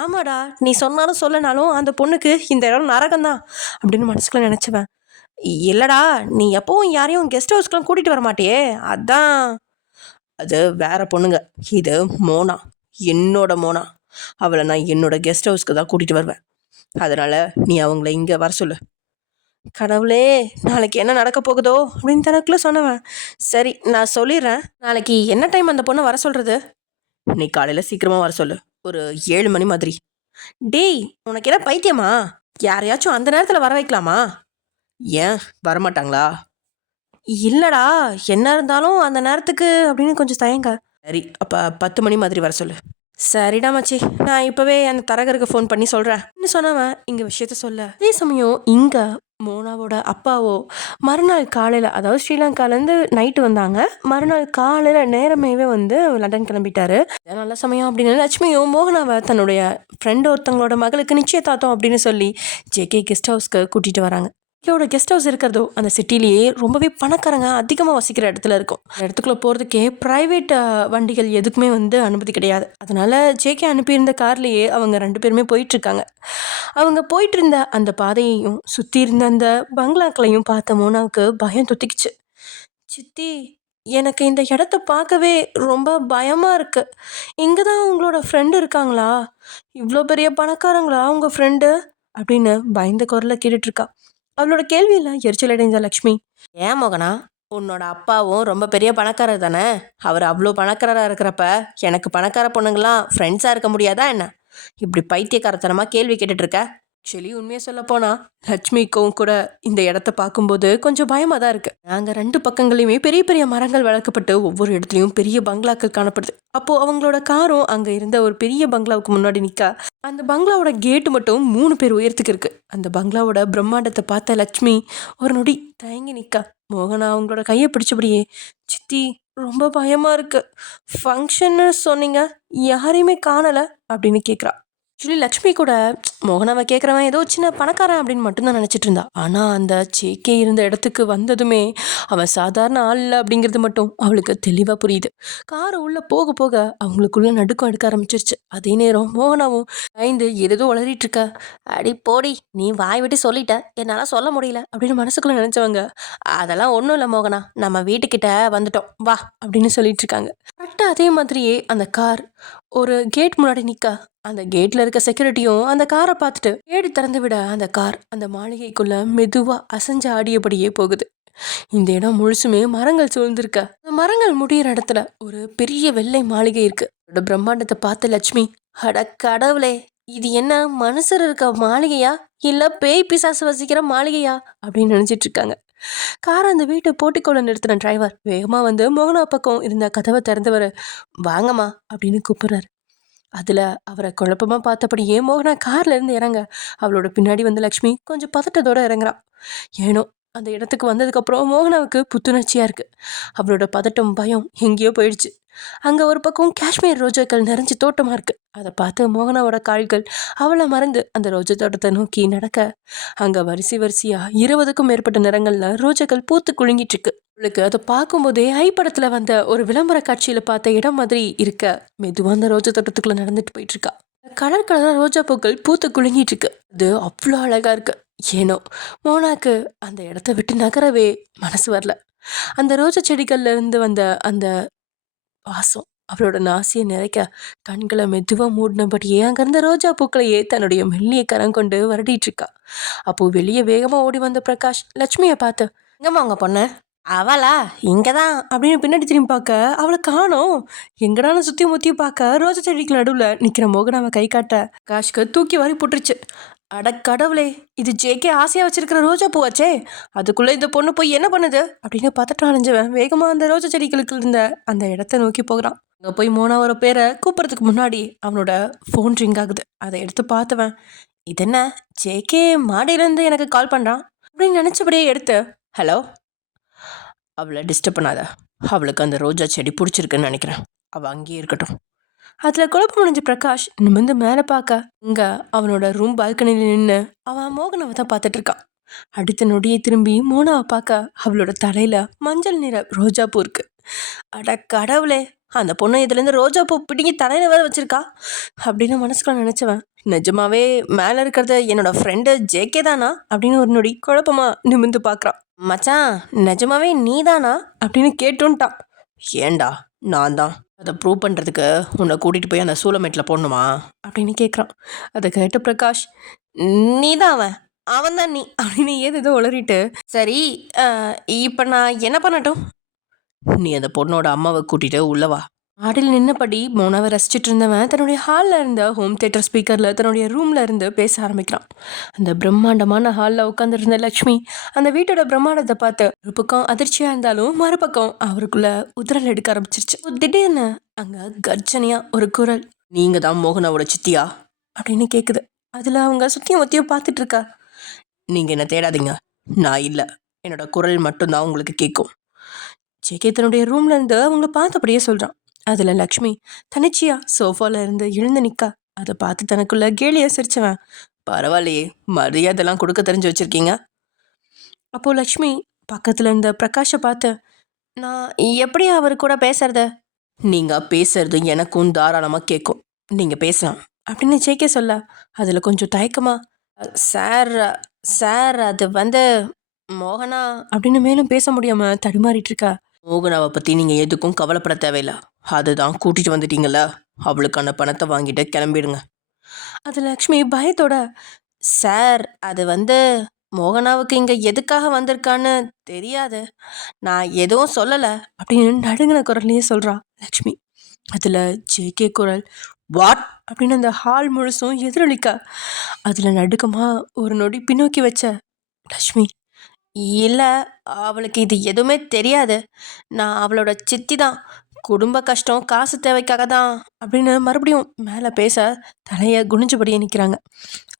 ஆமாடா, நீ சொன்னாலும் சொல்லனாலும் அந்த பொண்ணுக்கு இந்த இடம் நரகம்தான் அப்படின்னு மனசுக்குள்ள நினச்சவன், இல்லைடா, நீ எப்பவும் யாரையும் கெஸ்ட் ஹவுஸ்க்குலாம் கூட்டிகிட்டு வர மாட்டியே, அதான். அது வேற பொண்ணுங்க, இது மோனா, என்னோட மோனா. அவளை நான் என்னோட கெஸ்ட் ஹவுஸ்க்கு தான் கூட்டிகிட்டு வருவேன். அதனால நீ அவங்கள இங்கே வர சொல்லு. கடவுளே, நாளைக்கு என்ன நடக்க போகுதோ அப்படின்னு தனக்குள்ள சொன்னவன், சரி நான் சொல்லிடுறேன். நாளைக்கு என்ன டைம் அந்த பொண்ணை வர சொல்றது? நீ காலையில் சீக்கிரமாக வர சொல்லு, ஒரு 7 மணி மாதிரி. டேய், உனக்கு என்ன பைத்தியமா? யாரையாச்சும் அந்த நேரத்தில் வர வைக்கலாமா? ஏன் வரமாட்டாங்களா? இல்லடா, என்ன இருந்தாலும் அந்த நேரத்துக்கு அப்படின்னு கொஞ்சம் தயங்க. சரி, அப்போ 10 மணி மாதிரி வர சொல்லு. சரிடா மச்சி, நான் இப்போவே அந்த தரகருக்கு ஃபோன் பண்ணி சொல்கிறேன் சொன்னவன் இங்கே விஷயத்த சொல்ல, அதே சமயம் இங்கே மோனாவோட அப்பாவோ மறுநாள் காலையில், அதாவது ஸ்ரீலங்காலேருந்து நைட்டு வந்தாங்க, மறுநாள் காலையில் நேரமேவே வந்து லண்டன் கிளம்பிட்டாரு. நல்ல சமயம் அப்படின்னு லட்சுமியும் மோகனாவை தன்னுடைய ஃப்ரெண்டு ஒருத்தவங்களோட மகளுக்கு நிச்சயதார்த்தம் அப்படின்னு சொல்லி ஜேகே கெஸ்ட் ஹவுஸ்க்கு கூட்டிகிட்டு வராங்க. இதோட கெஸ்ட் ஹவுஸ் இருக்கிறதோ அந்த சிட்டிலேயே ரொம்பவே பணக்காரங்க அதிகமாக வசிக்கிற இடத்துல இருக்கும். அந்த இடத்துக்குள்ளே போகிறதுக்கே ப்ரைவேட் வண்டிகள் எதுக்குமே வந்து அனுமதி கிடையாது. அதனால் ஜேகே அனுப்பியிருந்த கார்லேயே அவங்க 2 பேருமே போயிட்டுருக்காங்க. அவங்க போயிட்டு இருந்த அந்த பாதையையும் சுற்றி இருந்த அந்த பங்களாக்களையும் பார்த்த மோனாவுக்கு பயம் தொத்திக்குச்சு. சித்தி, எனக்கு இந்த இடத்த பார்க்கவே ரொம்ப பயமாக இருக்குது. இங்கே தான் உங்களோட ஃப்ரெண்டு இருக்காங்களா? இவ்வளோ பெரிய பணக்காரங்களா உங்கள் ஃப்ரெண்டு அப்படின்னு பயந்த குரலை கேட்டுட்ருக்கா. அவளோட கேள்வியில் எரிச்சல் அடைஞ்ச லக்ஷ்மி, ஏன் மோகனா, உன்னோட அப்பாவும் ரொம்ப பெரிய பணக்காரர் தானே? அவர் அவ்வளோ பணக்காரராக இருக்கிறப்ப எனக்கு பணக்கார பொண்ணுங்களாம் ஃப்ரெண்ட்ஸாக இருக்க முடியாதா என்ன? இப்படி பைத்தியக்காரத்தனமாக கேள்வி கேட்டுட்ருக்க. ஆக்சுவலி உண்மையை சொல்ல போனால் லட்சுமிக்கும் கூட இந்த இடத்த பார்க்கும்போது கொஞ்சம் பயமாக தான் இருக்குது. நாங்கள் 2 பக்கங்களையுமே பெரிய பெரிய மரங்கள் வளர்க்கப்பட்டு ஒவ்வொரு இடத்துலையும் பெரிய பங்களாக்கள் காணப்படுது. அப்போது அவங்களோட காரும் அங்கே இருந்த ஒரு பெரிய பங்களாவுக்கு முன்னாடி நிற்க, அந்த பங்களாவோட கேட்டு மட்டும் 3 பேர் உயரத்துக்கு இருக்குது. அந்த பங்களாவோட பிரம்மாண்டத்தை பார்த்த லட்சுமி ஒரு நொடி தயங்கி நிற்க, மோகனா அவங்களோட கையை பிடிச்சபடியே, சித்தி ரொம்ப பயமாக இருக்குது, ஃபங்க்ஷன்னு சொன்னீங்க, யாரையுமே காணலை அப்படின்னு கேட்குறா. ஆக்சுவலி லக்ஷ்மி கூட மோகனாவை கேட்குறவன் ஏதோ சின்ன பணக்காரன் அப்படின்னு மட்டும்தான் நினச்சிட்டு இருந்தா. ஆனால் அந்த ஜேகே இருந்த இடத்துக்கு வந்ததுமே அவன் சாதாரண ஆள் இல்லை அப்படிங்கிறது மட்டும் அவளுக்கு தெளிவாக புரியுது. காரை உள்ளே போக போக அவங்களுக்குள்ள நடுக்கம் எடுக்க ஆரம்பிச்சிருச்சு. அதே நேரம் மோகனாவும் ஐந்து ஏதோ உளறிட்டு இருக்க, அடி போடி, நீ வாய் விட்டு சொல்லிட்ட, என்னால் சொல்ல முடியல அப்படின்னு மனசுக்குள்ளே நினச்சவங்க, அதெல்லாம் ஒன்றும் இல்லை மோகனா, நம்ம வீட்டுக்கிட்ட வந்துட்டோம் வா அப்படின்னு சொல்லிட்டு இருக்காங்க. கரெக்டாக அதே மாதிரியே அந்த கார் ஒரு கேட் முன்னாடி நிற்க, அந்த கேட்ல இருக்க செக்யூரிட்டியும் அந்த காரை பார்த்துட்டு கேடு திறந்து விட அந்த கார் அந்த மாளிகைக்குள்ள மெதுவா அசைஞ்சு ஆடியபடியே போகுது. இந்த இடம் முழுசுமே மரங்கள் சூழ்ந்திருக்க, அந்த மரங்கள் முடியிற இடத்துல ஒரு பெரிய வெள்ளை மாளிகை இருக்கு. அதோட பிரம்மாண்டத்தை பார்த்த லட்சுமி, அட கடவுளே, இது என்ன மனுஷர் இருக்க மாளிகையா இல்ல பேய் பிசாசு வசிக்கிற மாளிகையா அப்படின்னு நினைச்சிட்டு இருக்காங்க. காரை அந்த வீட்டை போட்டிக்கோள நிறுத்தின டிரைவர் வேகமா வந்து மோகனா பக்கம் இருந்த கதவை திறந்தவர், வாங்கம்மா அப்படின்னு கூப்பிடுறாரு. அதில் அவரை குழப்பமாக பார்த்தபடியே மோகனா கார்ல இருந்து இறங்க, அவளோட பின்னாடி வந்து லக்ஷ்மி கொஞ்சம் பதட்டத்தோட இறங்குறான். ஏனோ அந்த இடத்துக்கு வந்ததுக்கப்புறம் மோகனாவுக்கு புத்துணர்ச்சியாக இருக்குது. அவளோட பதட்டம் பயம் எங்கேயோ போயிடுச்சு. அங்கே ஒரு பக்கம் காஷ்மீர் ரோஜாக்கள் நிறைஞ்சு தோட்டமாக இருக்குது. அதை பார்த்து மோகனாவோட கால்கள் அவளை மறந்து அந்த ரோஜா தோட்டத்தை நோக்கி நடக்க, அங்கே வரிசை வரிசையாக 20க்கும் மேற்பட்ட நிறங்களில் ரோஜாக்கள் பூத்து குலுங்கிட்டு இருக்கு. அவளுக்கு அதை பார்க்கும்போதே ஐப்படத்தில் வந்த ஒரு விளம்பர காட்சியில் பார்த்த இடம் மாதிரி இருக்க, மெதுவாக அந்த ரோஜா தோட்டத்துக்குள்ளே நடந்துட்டு போயிட்டு இருக்கா. கலர் கலராக ரோஜா பூக்கள் பூத்து குலுங்கிட்டு இருக்கு. அது அவ்வளோ அழகாக இருக்கு. ஏனோ மோனாக்கு அந்த இடத்த விட்டு நகரவே மனசு வரல. அந்த ரோஜா செடிகள்ல இருந்து வந்த அந்த வாசம் அவளோட நாசியை நிறைக்க, கண்களை மெதுவாக மூடினபடியே அங்கிருந்த ரோஜா பூக்களையே தன்னுடைய மெல்லிய கரம் கொண்டு வருடிட்டு இருக்கா. அப்போ வெளியே வேகமாக ஓடி வந்த பிரகாஷ் லட்சுமியை பார்த்து, எங்கம்மா அவங்க பொண்ணு? அவளா இங்கதான் அப்படின்னு பின்னாடி திரும்பி பார்க்க அவளை காணோம். எங்கடான சுத்தி முத்தி பார்க்க ரோஜா செடிக்கு நடுவில் நிற்கிற மோகனாவை கை காட்ட பிரகாஷ்க்கு தூக்கி வாரி போட்டுருச்சு. அட கடவுளே, இது ஜேகே ஆசையா வச்சிருக்கிற ரோஜா பூவாச்சே, அதுக்குள்ள இந்த பொண்ணு போய் என்ன பண்ணுது அப்படின்னு பதட்டம் அடைஞ்சவன் வேகமா அந்த ரோஜா செடிகளுக்கு இருந்த அந்த இடத்த நோக்கி போகிறான். அங்கே போய் மோனாவோட பேரை கூப்பிட்றதுக்கு முன்னாடி அவனோட ஃபோன் ரிங் ஆகுது. அதை எடுத்து பார்த்தவன், இது என்ன ஜேகே மாடியிலேருந்து எனக்கு கால் பண்ணுறான் அப்படின்னு நினச்சபடியே எடுத்து, ஹலோ, அவளை டிஸ்டர்ப் பண்ணாத, அவளுக்கு அந்த ரோஜா செடி பிடிச்சிருக்குன்னு நினைக்கிறேன், அவள் அங்கேயே இருக்கட்டும். அதில் குழப்பம் முடிஞ்ச பிரகாஷ் நிமிர்ந்து மேலே பார்க்க, இங்கே அவனோட ரூம் பால்கனியில் நின்று அவன் மோகனாவை தான் பார்த்துட்டு இருக்கான். அடுத்த நொடியை திரும்பி மோனாவை பார்க்க அவளோட தலையில் மஞ்சள் நிற ரோஜா பூ இருக்கு. அட கடவுளே, அந்த பொண்ணு இதுலேருந்து ரோஜா பூ பிடிங்கி தலையில் வேற வச்சிருக்கா அப்படின்னு மனசுக்குள்ள நினச்சவன், நிஜமாவே மேலே இருக்கிறது என்னோட ஃப்ரெண்டு ஜேகே தானா அப்படின்னு ஒரு நொடி குழப்பமா நிமிர்ந்து பார்க்குறான். மச்சான், நிஜமாவே நீ தானா அப்படின்னு கேட்டுன்ட்டான். ஏண்டா, நான் தான். அதை ப்ரூவ் பண்ணுறதுக்கு உன்னை கூட்டிகிட்டு போய் அந்த சூளமேட்டில் போடணுமா அப்படின்னு கேட்குறான். அதை கேட்ட பிரகாஷ், நீதான் அவன், அவன் தான் நீ அப்படின்னு ஏதேதோ உளறிட்டு, சரி இப்போ நான் என்ன பண்ணட்டும்? நீ அந்த பொண்ணோட அம்மாவை கூட்டிட்டு உள்ள வா. மாடியில் நின்னபடி மோனாவை ரசிச்சுட்டு இருந்தவன் தன்னுடைய ஹாலில் இருந்த ஹோம் தியேட்டர் ஸ்பீக்கரில் தன்னுடைய ரூமில் இருந்து பேச ஆரம்பிக்கிறான். அந்த பிரம்மாண்டமான ஹாலில் உட்காந்துருந்த லக்ஷ்மி அந்த வீட்டோட பிரம்மாண்டத்தை பார்த்து ஒரு பக்கம் அதிர்ச்சியாக இருந்தாலும் மறுபக்கம் அவருக்குள்ள உதறல் எடுக்க ஆரம்பிச்சிருச்சு. திடீர்னு அங்கே கர்ஜனையா ஒரு குரல், நீங்க தான் மோகனாவோட சித்தியா அப்படின்னு கேட்குது. அதில் அவங்க சுற்றியும் ஒத்தியும் பார்த்துட்டு இருக்கா. நீங்கள் என்ன தேடாதீங்க, நான் இல்லை, என்னோட குரல் மட்டும்தான் உங்களுக்கு கேட்கும். ஜேகே தன்னுடைய ரூம்ல இருந்து அவங்கள பார்த்தபடியே சொல்றான். அதுல லக்ஷ்மி தனிச்சியா சோஃபால இருந்து எழுந்து நிக்கா. அதை பார்த்து தனக்குள்ள கேலியா சிரிச்சவன், பரவாயில்லையே மரியாதைலாம் கொடுக்க தெரிஞ்சு வச்சிருக்கீங்க. அப்போ லக்ஷ்மி பக்கத்துல இருந்த பிரகாஷை பார்த்து, நான் எப்படி அவர் கூட பேசுறத? நீங்க பேசுறது எனக்கும் தாராளமா கேட்கும், நீங்க பேசலாம் அப்படின்னு ஜேகே சொல்ல, அதுல கொஞ்சம் தயக்கமா, சார் சார் அது வந்து மோகனா அப்படின்னு மேலும் பேச முடியாம தடுமாறிட்டு இருக்கா. மோகனாவை பற்றி நீங்கள் எதுக்கும் கவலைப்பட தேவையில்லை, அதுதான் கூட்டிகிட்டு வந்துட்டீங்களா, அவளுக்கான பணத்தை வாங்கிட்டு கிளம்பிடுங்க. அது லக்ஷ்மி பயத்தோட, சார் அது வந்து மோகனாவுக்கு இங்கே எதுக்காக வந்திருக்கான்னு தெரியாது, நான் எதுவும் சொல்லலை அப்படின்னு நடுங்கின குரல்லையே சொல்கிறா லக்ஷ்மி. அதில் ஜேகே குரல், வாட் அப்படின்னு அந்த ஹால் முழுசும் எதிரொலிக்கா. அதில் நடுக்கமாக ஒரு நொடி பின்னோக்கி வச்ச லக்ஷ்மி, இல்லை அவளுக்கு இது எதுவுமே தெரியாது, நான் அவளோட சித்தி தான், குடும்ப கஷ்டம் காசு தேவைக்காக தான் அப்படின்னு மறுபடியும் மேலே பேச தலையை குனிஞ்சபடியே நிற்கிறாங்க.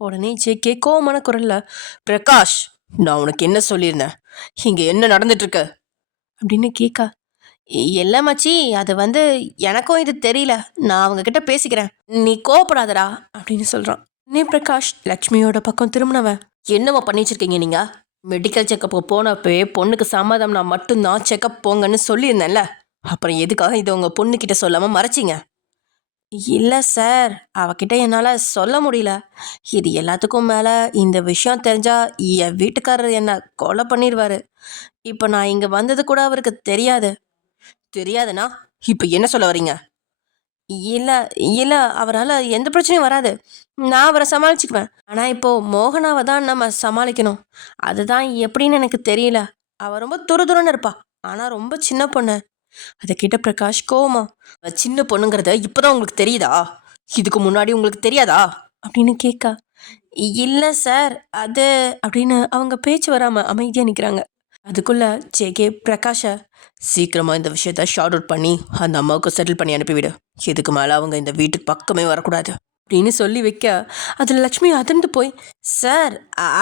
உடனே ஜேகே கோவமான குரலில், பிரகாஷ் நான் உனக்கு என்ன சொல்லியிருந்தேன், இங்கே என்ன நடந்துட்டுருக்கு அப்படின்னு கேட்கா. இல்லை மச்சி, அது வந்து எனக்கும் இது தெரியல, நான் அவங்கக்கிட்ட பேசிக்கிறேன், நீ கோவப்படாதடா அப்படின்னு சொல்கிறான். நீ பிரகாஷ் லக்ஷ்மியோட பக்கம் திரும்பினவன், என்னவா பண்ணி வச்சிருக்கீங்க நீங்கள்? மெடிக்கல் செக்கப்பு போனப்பவே பொண்ணுக்கு சம்மதம்னா மட்டும்தான் செக்கப் போங்கன்னு சொல்லியிருந்தேன்ல, அப்புறம் எதுக்காக இது உங்கள் பொண்ணுக்கிட்ட சொல்லாமல் மறைச்சிங்க? இல்லை சார், அவகிட்ட என்னால் சொல்ல முடியல, இது எல்லாத்துக்கும் மேலே இந்த விஷயம் தெரிஞ்சால் என் வீட்டுக்காரர் என்னை கொலை பண்ணிடுவார், இப்போ நான் இங்கே வந்தது கூட அவருக்கு தெரியாது. தெரியாதுண்ணா இப்போ என்ன சொல்ல வரீங்க? இல்லை இல்லை, அவரால் எந்த பிரச்சனையும் வராது, நான் அவரை சமாளிச்சுக்குவேன், ஆனால் இப்போது மோகனாவை தான் நம்ம சமாளிக்கணும், அதுதான் எப்படின்னு எனக்கு தெரியல, அவள் ரொம்ப துருதுருன்னு இருப்பா, ஆனால் ரொம்ப சின்ன பொண்ணு. அதை கேட்ட பிரகாஷ் கோவமா, சின்ன பொண்ணுங்கிறத இப்போதான் உங்களுக்கு தெரியுதா, இதுக்கு முன்னாடி உங்களுக்கு தெரியாதா அப்படின்னு கேட்கா. இல்லை சார் அது அப்படின்னு அவங்க பேச்சு வராமல் அமைதியாக நிற்கிறாங்க. அதுக்குள்ள ஜேகே பிரகாஷை, சீக்கிரமாக இந்த விஷயத்த ஷார்ட் அவுட் பண்ணி அந்த அம்மாவுக்கு செட்டில் பண்ணி அனுப்பிவிடு, இதுக்கு மேலே அவங்க இந்த வீட்டுக்கு பக்கமே வரக்கூடாது அப்படின்னு சொல்லி வைக்க, அதில் லக்ஷ்மி அதிர்ந்து போய், சார்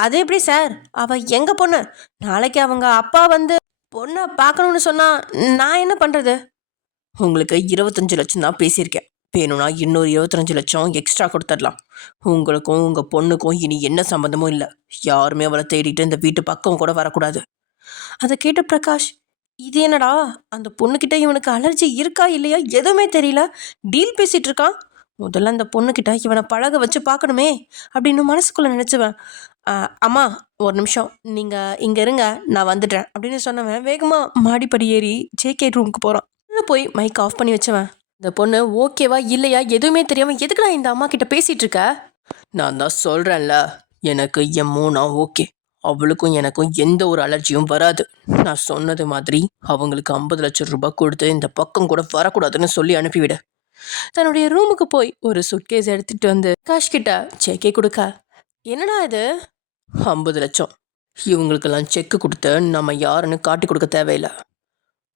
அது எப்படி சார், அவள் எங்கள் பொண்ணு, நாளைக்கு அவங்க அப்பா வந்து பொண்ணை பார்க்கணுன்னு சொன்னால் நான் என்ன பண்ணுறது? உங்களுக்கு 25 லட்சம் தான் பேசியிருக்கேன், வேணும்னா இன்னொரு 25 லட்சம் எக்ஸ்ட்ரா கொடுத்துடலாம், உங்களுக்கும் உங்கள் பொண்ணுக்கும் இனி என்ன சம்மந்தமும் இல்லை, யாருமே அவளை தேடிட்டு இந்த வீட்டு பக்கம் கூட வரக்கூடாது. அதை கேட்ட பிரகாஷ், இது என்னடா, அந்த பொண்ணுக்கிட்ட இவனுக்கு அலர்ஜி இருக்கா இல்லையா எதுவுமே தெரியல, டீல் பேசிகிட்டு இருக்கான், முதல்ல அந்த பொண்ணுக்கிட்ட இவனை பழக வச்சு பார்க்கணுமே அப்படின்னு மனசுக்குள்ளே நினச்சிவேன். அம்மா ஒரு நிமிஷம் நீங்கள் இங்கே இருங்க, நான் வந்துடுறேன் அப்படின்னு சொன்னவன் வேகமாக மாடிப்படி ஏறி ஜேகே ரூமுக்கு போகிறான். உள்ளே போய் மைக் ஆஃப் பண்ணி வச்சவன், இந்த பொண்ணு ஓகேவா இல்லையா எதுவுமே தெரியாமல் எதுக்கு நான் இந்த அம்மா கிட்ட பேசிகிட்டு இருக்க? நான் தான் சொல்கிறேன்ல, எனக்கு என் மூணா ஓகே, அவளுக்கும் எனக்கும் எந்த ஒரு அலர்ஜியும் வராது, நான் சொன்னது மாதிரி அவங்களுக்கு 50 லட்சம் ரூபாய் கொடுத்து இந்த பக்கம் கூட வரக்கூடாதுன்னு சொல்லி அனுப்பிவிட. தன்னுடைய ரூமுக்கு போய் ஒரு சுட்கேஸ் எடுத்துட்டு வந்து காஷ் கிட்ட செக்கே கொடுக்க, என்னடா இது? 50 லட்சம், இவங்களுக்கெல்லாம் செக்கு கொடுத்து நம்ம யாருன்னு காட்டி கொடுக்க தேவையில்லை,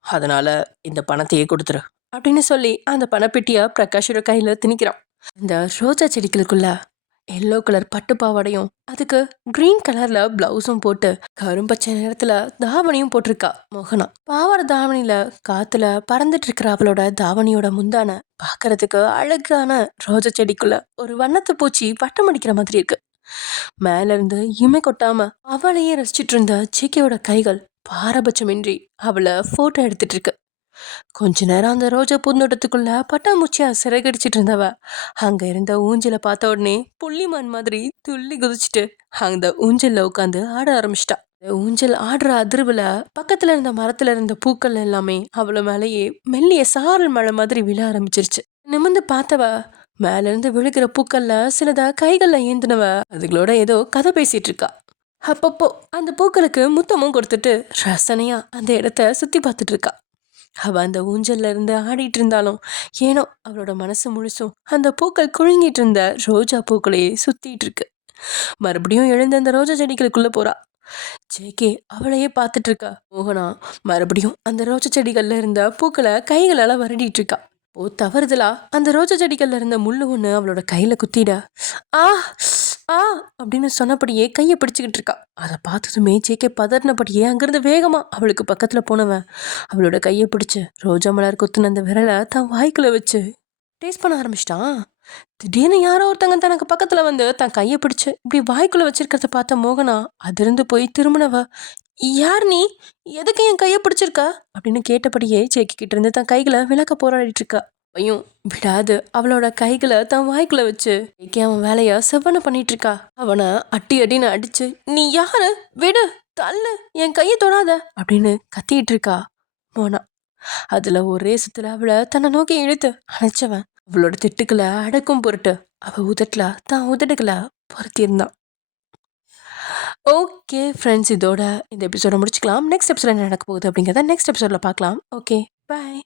அதனால இந்த பணத்தையே கொடுத்துரு அப்படின்னு சொல்லி அந்த பணப்பெட்டியை பிரகாஷோட கையில் திணிக்கிறான். இந்த ரோஜா செடிகளுக்குள்ள எல்லோ கலர் பட்டு பாவாடையும் அதுக்கு கிரீன் கலர்ல பிளவுஸும் போட்டு கரும்பச்சை நிறத்துல தாவணியும் போட்டிருக்கா மோகனா. பாவாடை தாவணியில காத்துல பறந்துட்டு இருக்கிற அவளோட தாவணியோட முந்தான பாக்குறதுக்கு அழகான ரோஜா செடிக்குள்ள ஒரு வண்ணத்து பூச்சி வட்டம் அடிக்கிற மாதிரி இருக்கு. மேல இருந்து இமை கொட்டாம அவளையே ரசிச்சிட்டு இருந்த ஜேகேயோட கைகள் பாரபட்சமின்றி அவளை போட்டோ எடுத்துட்டு இருக்கு. கொஞ்ச நேரம் அந்த ரோஜா பூந்தோட்டத்துக்குள்ள பட்டாம்பூச்சியா சிறகடிச்சிட்டு இருந்தவ அங்க இருந்த ஊஞ்சல பார்த்த உடனே புள்ளிமான் மாதிரி துள்ளி குதிச்சுட்டு அந்த ஊஞ்சல்ல உட்காந்து ஆட ஆரம்பிச்சிட்டா. ஊஞ்சல் ஆடுற அதிர்வுல பக்கத்துல இருந்த மரத்துல இருந்த பூக்கள் எல்லாமே அவள மேலேயே மெல்லிய சாரல் மழை மாதிரி விழ ஆரம்பிச்சிருச்சு. நிமிர்ந்து பார்த்தவ மேல இருந்து விழுகிற பூக்கள்ல சிலத கைகள்ல ஏந்தினவ அதுகளோட ஏதோ கதை பேசிட்டு இருக்கா. அப்பப்போ அந்த பூக்களுக்கு முத்தமும் கொடுத்துட்டு ரசனையா அந்த இடத்த சுத்தி பார்த்துட்டு இருக்கா. அவ அந்த ஊஞ்சல்ல இருந்து ஆடிட்டு இருந்தாலும் ஏனோ அவளோட மனசு முழுசும் அந்த பூக்கள் குலுங்கிட்டு இருந்த ரோஜா பூக்களையே சுத்திட்டு இருக்கு. மறுபடியும் எழுந்து அந்த ரோஜா செடிகளுக்குள்ள போறா. ஜேகே அவளையே பார்த்துட்டு இருக்கா. மோகனா மறுபடியும் அந்த ரோஜா செடிகள்ல இருந்த பூக்களை கைகளால வருடிட்டு இருக்கா. தவறுதலா அந்த ரோஜா செடிகள்ல இருந்த முள்ளு ஒண்ணு அவளோட கையில குத்திட ஆ ஆ அப்படின்னு சொன்னபடியே கையை பிடிச்சுக்கிட்டு இருக்கா. அதை பார்த்ததுமே ஜேகே பதறினபடியே அங்கிருந்து வேகமா அவளுக்கு பக்கத்துல போனவன் அவளோட கையை பிடிச்சு ரோஜா மலர் குத்துன அந்த விரலை தன் வாய்க்குள்ள வச்சு டேஸ்ட் பண்ண ஆரம்பிச்சிட்டான். திடீர்னு யாரோ ஒருத்தங்க தனக்கு பக்கத்துல வந்து தன் கையை பிடிச்சு இப்படி வாய்க்குள்ள வச்சிருக்கிறத பார்த்த மோகனா அதிருந்து போய் திரும்பினவ, யார் நீ, எதுக்கு என் கையை பிடிச்சிருக்க அப்படின்னு கேட்டபடியே ஜேகே கிட்ட இருந்து தன் கைகளை விளக்க போராடிட்டு இருக்கா. பையும் விடாது அவளோட கைகளை தன் வாய்க்குள்ள வச்சு ஜேகே அவன் வேலைய செவ்வன பண்ணிட்டு இருக்கா. அவனை அட்டி அடின்னு அடிச்சு, நீ யாரு, விடு, தள்ளு, என் கையை தொடாத அப்படின்னு கத்திட்டு இருக்கா மோனா. அதுல ஒரே சுத்துல அவளை தன்னை நோக்கி இழுத்து அணைச்சவன் அவளோட திட்டுக்களை அடக்கும் பொருட்டு அவ உதட்டல தான் உதடுகளை பொருத்தியிருந்தான். ஓகே ஃப்ரெண்ட்ஸ், இதோட இந்த எபிசோட முடிச்சுக்கலாம். நெக்ஸ்ட் எபிசோட என்ன நடக்க போகுது அப்படிங்கிறத நெக்ஸ்ட் எபிசோட்ல பார்க்கலாம். ஓகே, பாய்.